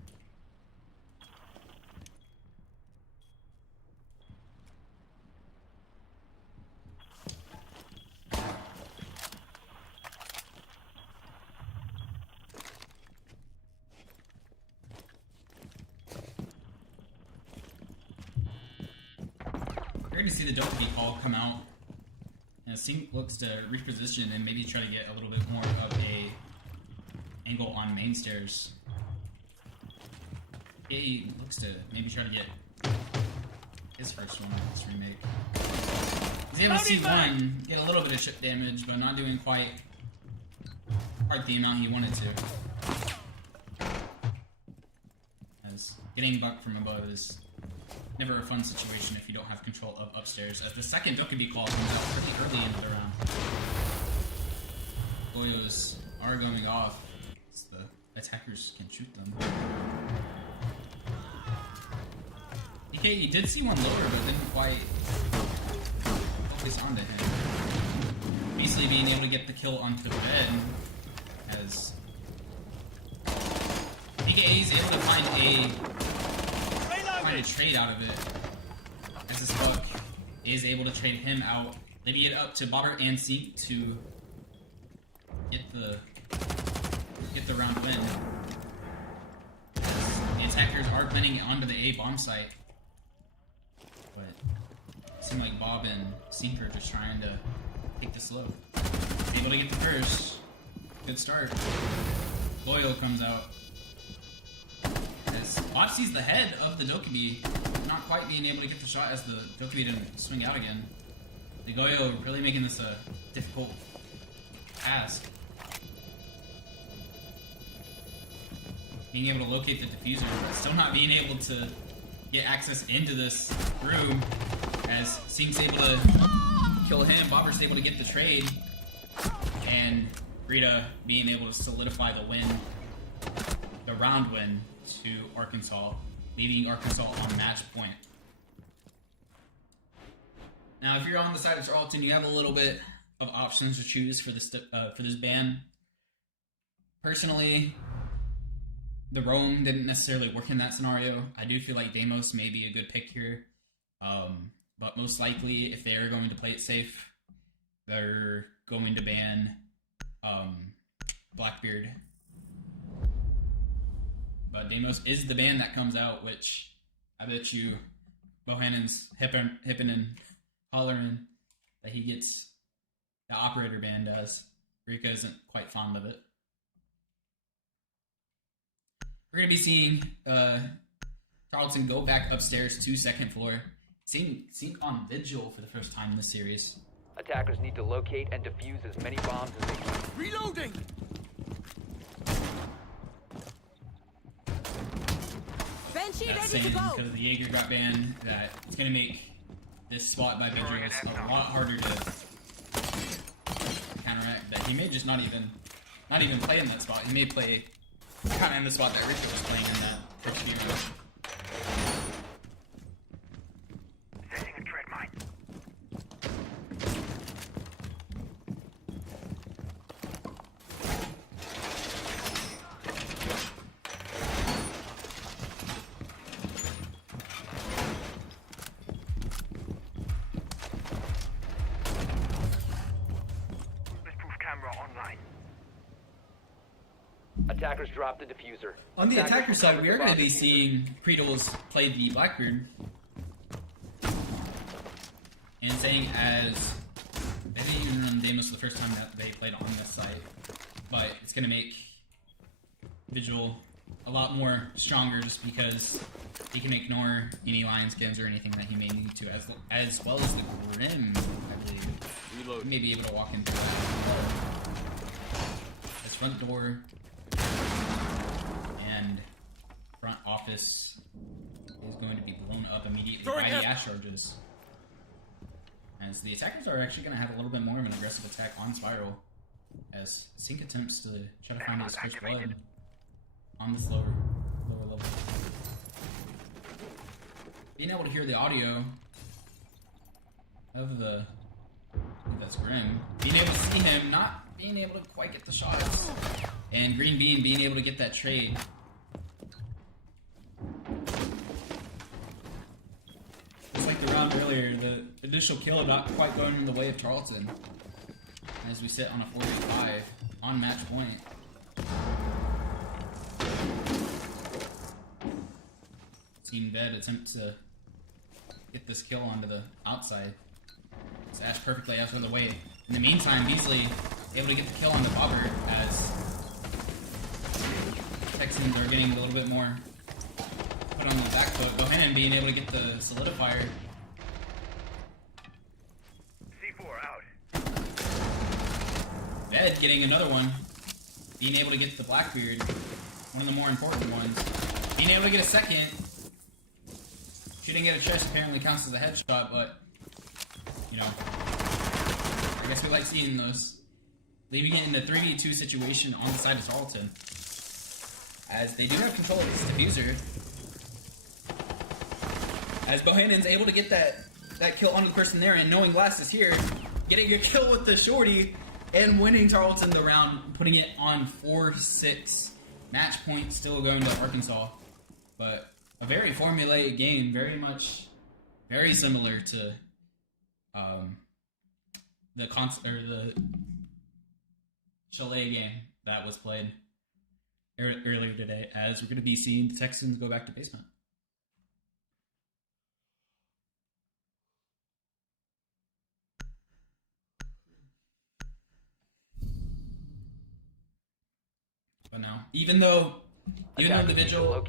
Great to see the Dope Beat call come out. And Sink looks to reposition and maybe try to get a little bit more of a angle on main stairs. He looks to maybe try to get his first one in this remake. He's able to see one, get a little bit of chip damage, but not doing quite the amount he wanted to. As getting bucked from above is never a fun situation if you don't have control of upstairs. As the second Dokkaebi call comes out pretty early into the round. Goyos are going off, as the attackers can shoot them. DK did see one lower, but didn't quite focus onto him. Basically being able to get the kill onto the bed, as DK is able to find a trade out of it, as this buck is able to trade him out, leaving it up to Bobber and Sink to get the round win. The attackers are planning onto the A bomb site, but it seems like Bob and Sink are just trying to take this slow. Able to get the first. Good start. Loyal comes out. As Bob sees the head of the Dokkaebi, not quite being able to get the shot as the Dokkaebi didn't swing out again. The Goyo really making this a difficult task. Being able to locate the diffuser, but still not being able to get access into this room, as Sink's able to kill him, Bobber's able to get the trade, and Rita being able to solidify the win, the round win to Arkansas, leaving Arkansas on match point. Now, if you're on the side of Tarleton, you have a little bit of options to choose for this ban. Personally, the roam didn't necessarily work in that scenario. I do feel like Deimos may be a good pick here. But most likely, if they are going to play it safe, they're going to ban Blackbeard. But Deimos is the ban that comes out, which I bet you Bohannon's hipping and hollering that he gets the operator ban does. Rika isn't quite fond of it. We're going to be seeing Tarleton go back upstairs to second floor. Seeing on Vigil for the first time in this series. Attackers need to locate and defuse as many bombs as they can. Reloading! Benchy ready Saying to go. because the Jaeger got banned, that it's going to make this spot by Vigil a lot harder to counteract. That he may just not even play in that spot. He may play kind of in the spot that Richard was playing in that experience. Setting a tread mine. Bulletproof camera online. Attackers drop the diffuser. On the attacker Attackers side, we are going to be recover the seeing Predals play the Blackbeard. And saying as they didn't even run Deimos the first time that they played on this side. But it's going to make Vigil a lot more stronger just because he can ignore any lion skins or anything that he may need to, as well as the Grim, I believe. Reload. He may be able to walk into that. His front door and front office is going to be blown up immediately by the ash charges. As the attackers are actually going to have a little bit more of an aggressive attack on Spiral, as Sync attempts to try to find his first blood on this lower level. Being able to hear the audio of the, I think that's Grim, being able to see him, not being able to quite get the shots, and Green Bean being able to get that trade. Just like the round earlier, the initial kill not quite going in the way of Tarleton, as we sit on a 4-5 on match point. Team Dead attempt to get this kill onto the outside. It's Ash perfectly out of the way. In the meantime, Beasley able to get the kill on the Bobber as Texans are getting a little bit more put on the back foot. Bohannon being able to get the solidifier. C4 out. Bed getting another one. Being able to get the Blackbeard, one of the more important ones. Being able to get a second. Shooting at a chest apparently counts as a headshot, but, you know, I guess we like seeing those. Leaving it in a 3v2 situation on the side of Tarleton, as they do have control of this diffuser. As Bohannon's able to get that kill on the person there, and knowing Glass is here, getting a kill with the shorty, and winning Tarleton the round, putting it on 4-6. Match point still going to Arkansas, but a very formulaic game, very similar to the Chalet game that was played earlier today, as we're going to be seeing the Texans go back to basement. But now, even though the Vigil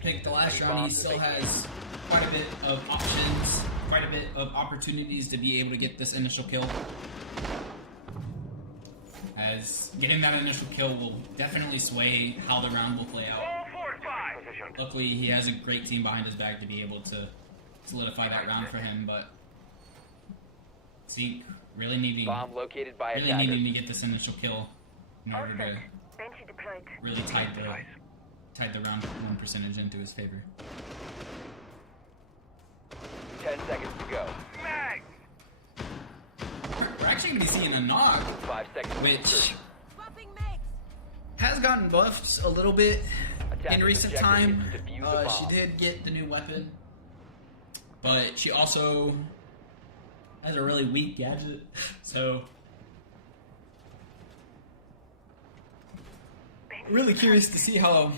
picked the last round, he still has quite a bit of options, quite a bit of opportunities to be able to get this initial kill. As getting that initial kill will definitely sway how the round will play out. Luckily, he has a great team behind his back to be able to solidify that round for him, but Zeke really needing to get this initial kill in order to really tied the round win percentage into his favor. 10 seconds to go. Mag! 5 seconds to which insertion. Swapping mates. has gotten buffed a little bit in Attackers recent objective time. is to defuse the She bomb. did get the new weapon, but she also has a really weak gadget. So, really curious to see how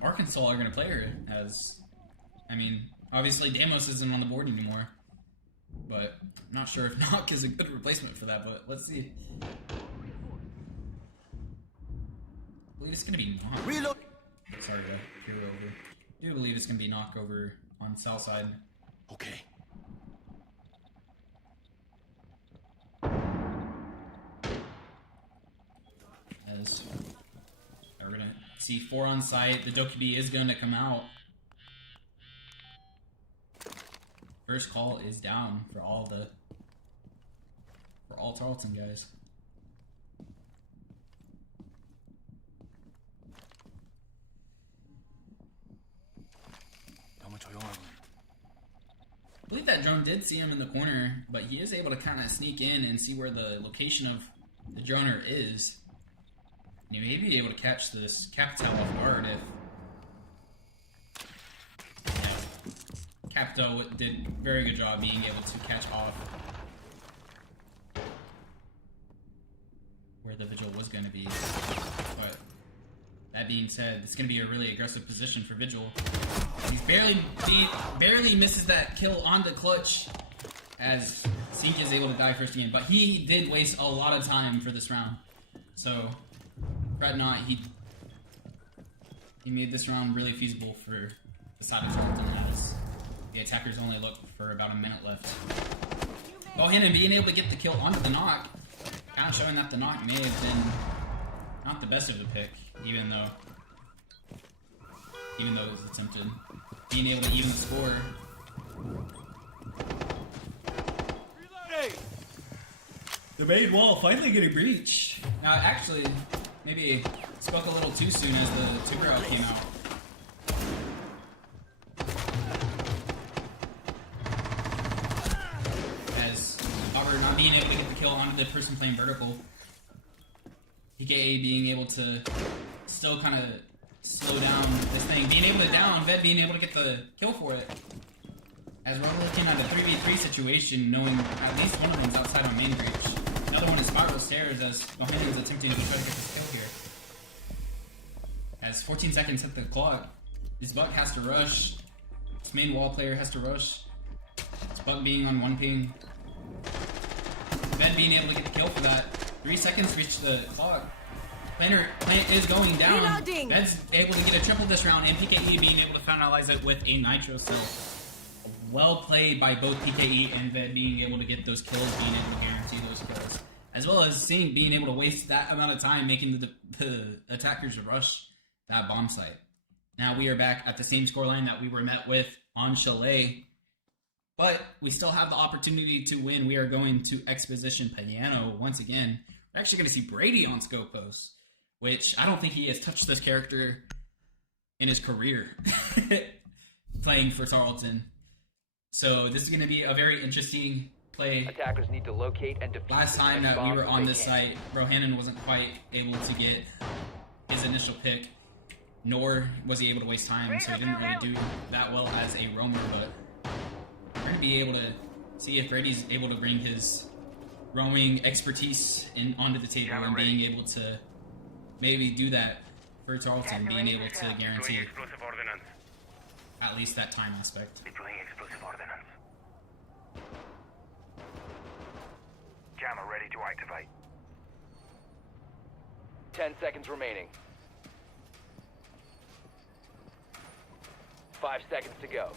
Arkansas are going to play her. As, I mean, obviously Damos isn't on the board anymore, but I'm not sure if Knock is a good replacement for that. But let's see. I believe it's going to be Knock. Reload. Sorry to peer over. I do believe it's going to be Knock over on south side. Okay. As we're going to see 4 on site. The Dokkaebi is going to come out. First call is down for all Tarleton guys. I believe that drone did see him in the corner, but he is able to kind of sneak in and see where the location of the droner is. And he may be able to catch this Capital off guard if... Yeah. Capital did a very good job being able to catch off where the Vigil was going to be. But that being said, it's going to be a really aggressive position for Vigil. He's barely misses that kill on the clutch as Sink is able to die first again. But he did waste a lot of time for this round. So, fret not, he made this round really feasible for the side of Tarleton as the attackers only look for about a minute left. Bohannon being able to get the kill onto the knock, kind of showing that the knock may have been not the best of a pick, even though it was attempted. Being able to even the score. The main wall finally getting breached. Now, actually, maybe spoke a little too soon as the Tuber out came out. As Auburn not being able to get the kill onto the person playing vertical. PKA being able to still kind of slow down this thing. Being able to down, Bjorddd being able to get the kill for it. As we're looking at a 3v3 situation, knowing at least one of them's outside on main breach. Another one is spiral stairs as Bohannon's attempting to try to get this kill here. As 14 seconds hit the clock, this Buck has to rush. This main wall player has to rush. This Buck being on 1 ping. Bjorddd being able to get the kill for that. 3 seconds reach the clock. Plant is going down. Reloading. Bjordd's able to get a triple this round, and PKE being able to finalize it with a nitro cell. Well played by both PKE and Bjorddd being able to get those kills, being able to guarantee those kills. As well as Sink being able to waste that amount of time making the attackers rush that bomb site. Now we are back at the same scoreline that we were met with on Chalet. But we still have the opportunity to win. We are going to Exposition Piano once again. We're actually going to see Brady on Scope Post, which I don't think he has touched this character in his career playing for Tarleton. So this is going to be a very interesting play. Attackers need to locate and defuse. Last time that we were on this site, Bohannon wasn't quite able to get his initial pick, nor was he able to waste time, so he didn't really do that well as a roamer, but we're going to be able to see if Brady's able to bring his roaming expertise onto the table and being able to maybe do that for Tarleton, being able to guarantee at least that time aspect. Deploying explosive ordnance. Jammer ready to activate. 10 seconds remaining. 5 seconds to go.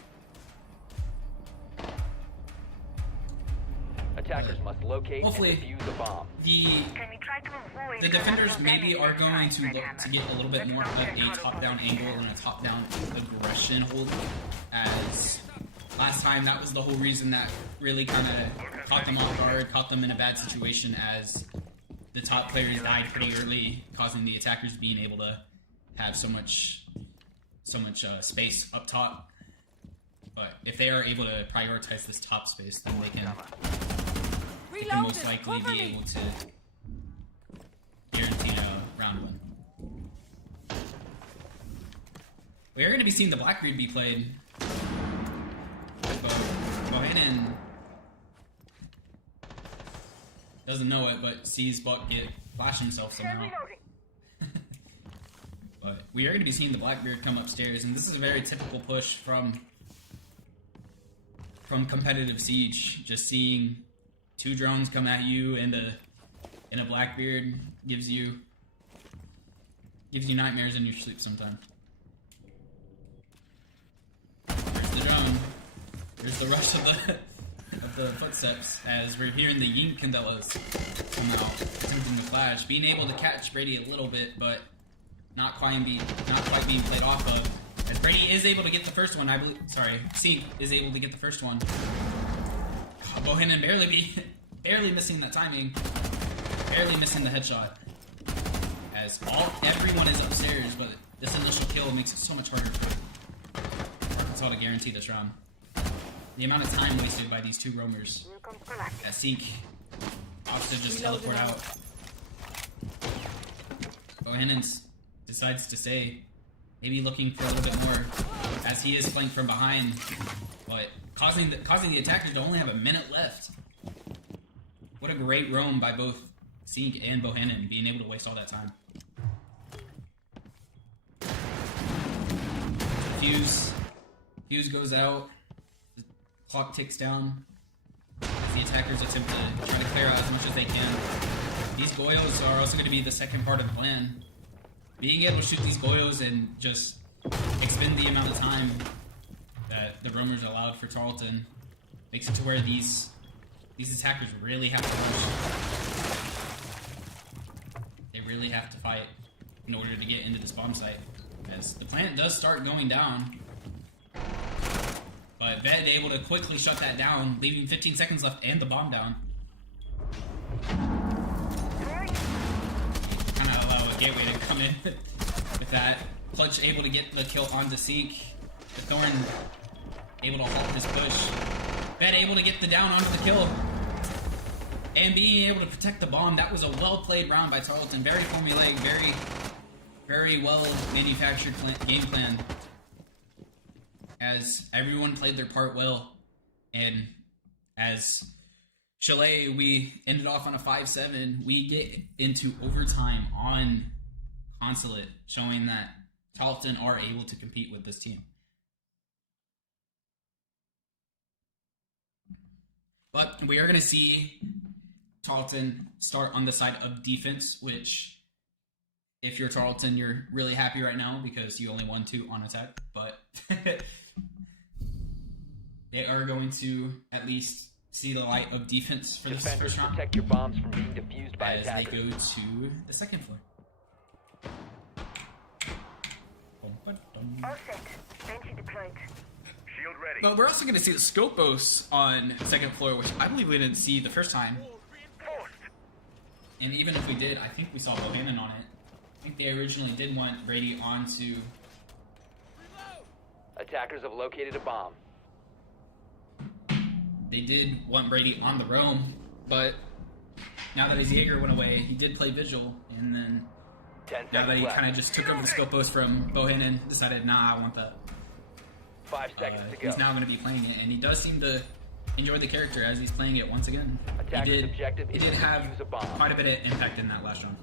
Attackers must locate and hopefully defuse a bomb. The defenders maybe are going to look to get a little bit more of a top-down angle and a top-down aggression hold, as last time that was the whole reason that really kind of caught them off guard, caught them in a bad situation, as the top players died pretty early, causing the attackers being able to have so much space up top. But if they are able to prioritize this top space, then they can it can most likely be able to guarantee a round win. We are going to be seeing the Blackbeard be played. Bohannon doesn't know it, but sees Buck get flash himself somehow. But we are going to be seeing the Blackbeard come upstairs, and this is a very typical push from competitive Siege. Just seeing two drones come at you and a Blackbeard gives you nightmares in your sleep sometimes. There's the drone. There's the rush of the footsteps as we're hearing the Yink Candelas come out, attempting to flash, being able to catch Brady a little bit, but not quite being played off of. As Brady is able to get the first one, I believe. Sorry, Sink is able to get the first one. Bohannon barely missing that timing, barely missing the headshot. As everyone is upstairs, but this initial kill makes it so much harder for Arkansas to guarantee this round. The amount of time wasted by these two roamers. As Sink opts to just teleport out. Bohannon decides to stay, maybe looking for a little bit more, as he is flanked from behind, but causing the attacker to only have a minute left. What a great roam by both Sink and Bohannon, being able to waste all that time. Fuse goes out. The clock ticks down. As the attackers attempt to try to clear out as much as they can. These Goyos are also going to be the second part of the plan. Being able to shoot these Goyos and just expend the amount of time that the roamers allowed for Tarleton makes it to where these attackers really have to push. They really have to fight in order to get into this bomb site. As the plant does start going down, but Bjorddd able to quickly shut that down, leaving 15 seconds left and the bomb down. Kind of allow a gateway to come in with that. Clutch able to get the kill onto Sink. The Thorn able to halt his push. Bjorddd able to get the down onto the kill. And being able to protect the bomb. That was a well-played round by Tarleton. Very formulaic, very well manufactured game plan. As everyone played their part well. And as Chalet, we ended off on a 5-7. We get into overtime on Consulate, showing that Tarleton are able to compete with this team. But we are going to see Tarleton start on the side of defense, which, if you're Tarleton, you're really happy right now because you only won 2 on attack. But they are going to at least see the light of defense for this first round. Protect your bombs from being defused by as attackers. they go to the second floor. All set. Benji deployed. Shield ready. But we're also going to see the Scopos on the second floor, which I believe we didn't see the first time. And even if we did, I think we saw Bohannon on it. I think they originally did want Brady onto... Attackers have located a bomb. They did want Brady on the roam, but now that his Jaeger went away, he did play Vigil, and then 10 now that he seconds kind of just took over the Scopos from Bohannon, decided, nah, I want that. 5 seconds to go. He's now going to be playing it, and he does seem to enjoy the character as he's playing it once again. Attacker's objective He is did to have defuse a bomb. quite a bit of impact in that last round.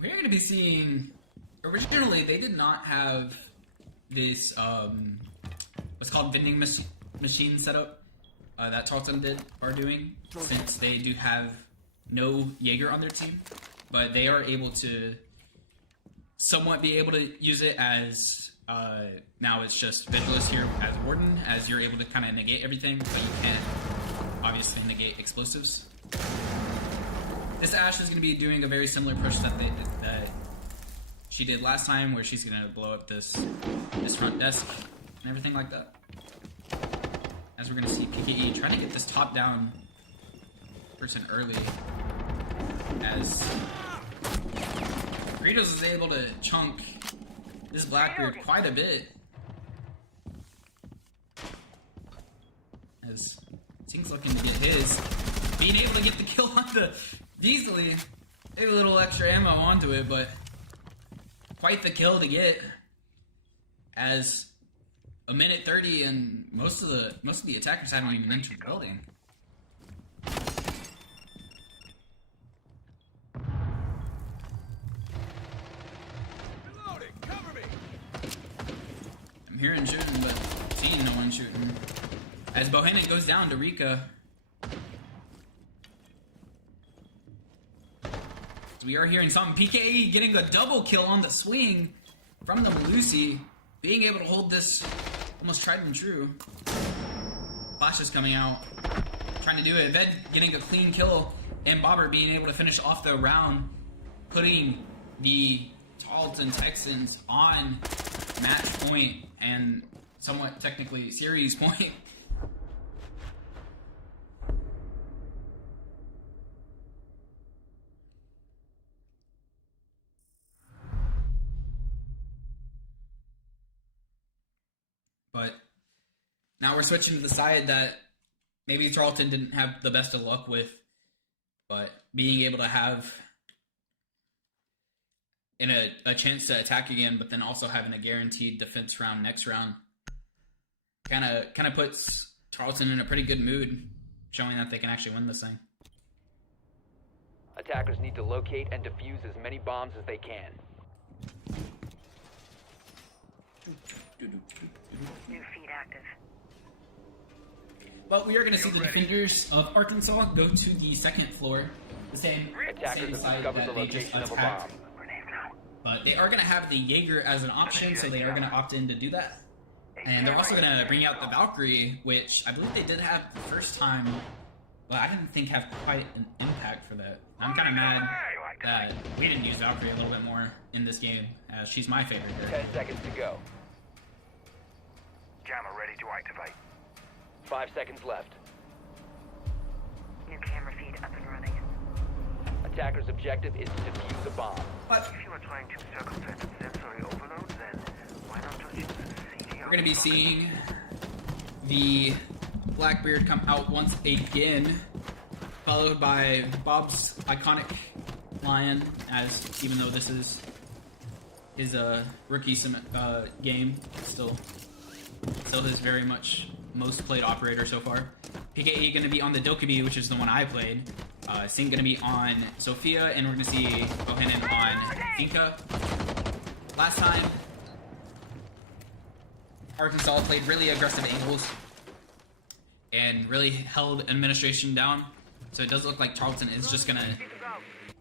We're going to be seeing... Originally, they did not have this, what's called vending machine setup that Tarleton are doing, since they do have no Jaeger on their team. But they are able to somewhat be able to use it as, now it's just Vigilus here as Warden, as you're able to kind of negate everything, but you can't obviously negate explosives. This Ashe is going to be doing a very similar push that she did last time, where she's going to blow up this front desk and everything like that. as we're gonna see PKE trying to get this top-down person early, as Kratos is able to chunk this Blackbeard quite a bit, as Sing's looking to get his, being able to get the kill on the Beasley. Maybe a little extra ammo onto it, but quite the kill to get, as a minute 30 and most of the attackers haven't even entered the building. Reloading, cover me. I'm hearing shooting, but seeing no one shooting. As Bohannon goes down to Rika. So we are hearing something. PKE getting a double kill on the swing from the Malusi, being able to hold this almost tried and true. Flash is coming out, trying to do it. Ved getting a clean kill, and Bobber being able to finish off the round, putting the Tarleton Texans on match point and somewhat technically series point. But now we're switching to the side that maybe Tarleton didn't have the best of luck with, but being able to have a chance to attack again, but then also having a guaranteed defense round next round kind of puts Tarleton in a pretty good mood, showing that they can actually win this thing. Attackers need to locate and defuse as many bombs as they can. New feed active. But we are going to see the defenders of Arkansas go to the second floor, the same Attackers side have discovered that the they just location of a attacked. bomb. But they are going to have the Jaeger as an option, so they are going to opt in to do that. And they're also going to bring out the Valkyrie, which I believe they did have the first time, but I didn't think have quite an impact for that. I'm kind of mad that we didn't use Valkyrie a little bit more in this game, as she's my favorite here. 10 seconds to go. Jammer ready to activate. 5 seconds left. New camera feed up and running. Attacker's objective is to defuse a bomb. But if you are trying to circumvent sensory overload, then why not just use CDR? We're going to be seeing the Blackbeard come out once again, followed by Bob's iconic lion, as even though this is his rookie game, still his very much most played operator so far. PKE going to be on the Dokkaebi, which is the one I played. Singh going to be on Sophia, and we're going to see Bohannon on Finka. Last time, Arkansas played really aggressive angles and really held administration down. So it does look like Tarleton is just going to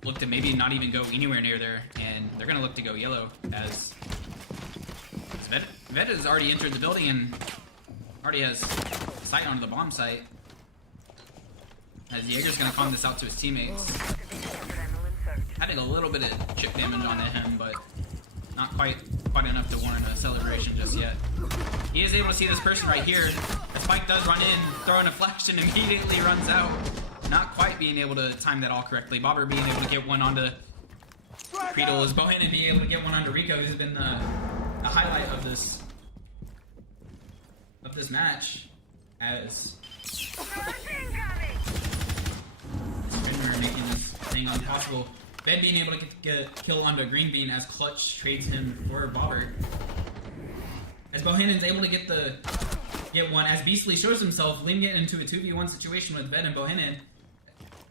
look to maybe not even go anywhere near there, and they're going to look to go yellow, as Ved has already entered the building and already has sight onto the bomb site. As Jaeger's going to farm this out to his teammates. Having a little bit of chip damage onto him, but not quite enough to warrant a celebration just yet. He is able to see this person right here. The Spike does run in, throwing a flash, and immediately runs out. Not quite being able to time that all correctly. Bobber being able to get one onto Creedle, as Bohannon being able to get one onto Rico, who's been the highlight of this match, as Spinner making this thing impossible. Ben being able to get a kill onto Greenbean as Clutch trades him for Bobber. As Bohannon's able to get one, as Beastly shows himself, leading it into a 2v1 situation with Ved and Bohannon,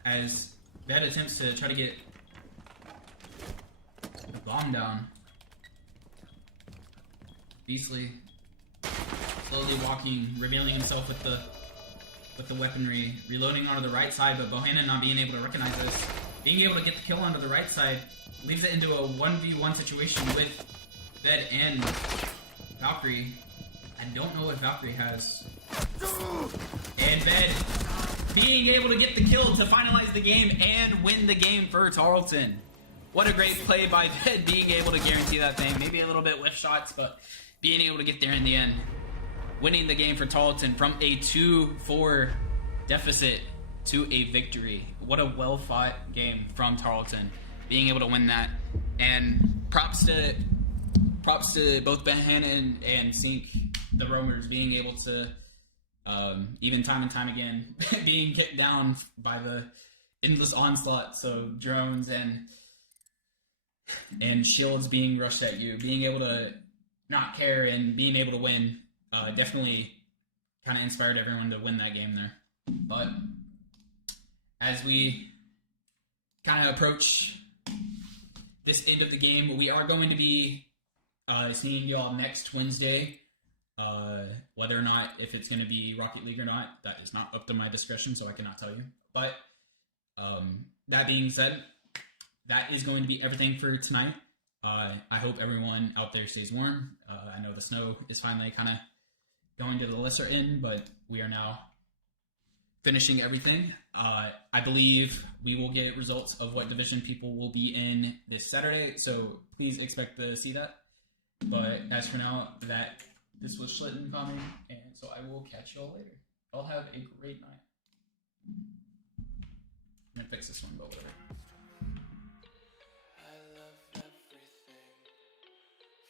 as Ved attempts to try to get the bomb down. Beastly slowly walking, revealing himself with the weaponry, reloading onto the right side, but Bohannon not being able to recognize this. Being able to get the kill onto the right side leaves it into a 1v1 situation with Ved and Valkyrie. I don't know what Valkyrie has. And Ved being able to get the kill to finalize the game and win the game for Tarleton. What a great play by Ved, being able to guarantee that thing. Maybe a little bit whiff shots, but being able to get there in the end. winning the game for Tarleton from a 2-4 deficit to a victory. What a well-fought game from Tarleton, being able to win that. And props to both Behan and Sink, the roamers, being able to, even time and time again, being kicked down by the endless onslaught. So drones and shields being rushed at you, being able to not care and being able to win, definitely kind of inspired everyone to win that game there. But as we kind of approach this end of the game, we are going to be seeing y'all next Wednesday. Whether or not, if it's going to be Rocket League or not, that is not up to my discretion, so I cannot tell you. But that being said, that is going to be everything for tonight. I hope everyone out there stays warm. I know the snow is finally kind of going to the lesser end, but we are now finishing everything. I believe we will get results of what division people will be in this Saturday, so please expect to see that. But as for now, this was Schlitten coming, and so I will catch y'all later. Y'all have a great night. I'm gonna fix this one, but whatever. I love everything.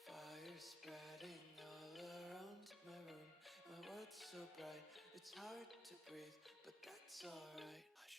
Fire spreading all around my room. My world's so bright, it's hard to breathe, but that's alright. Hush.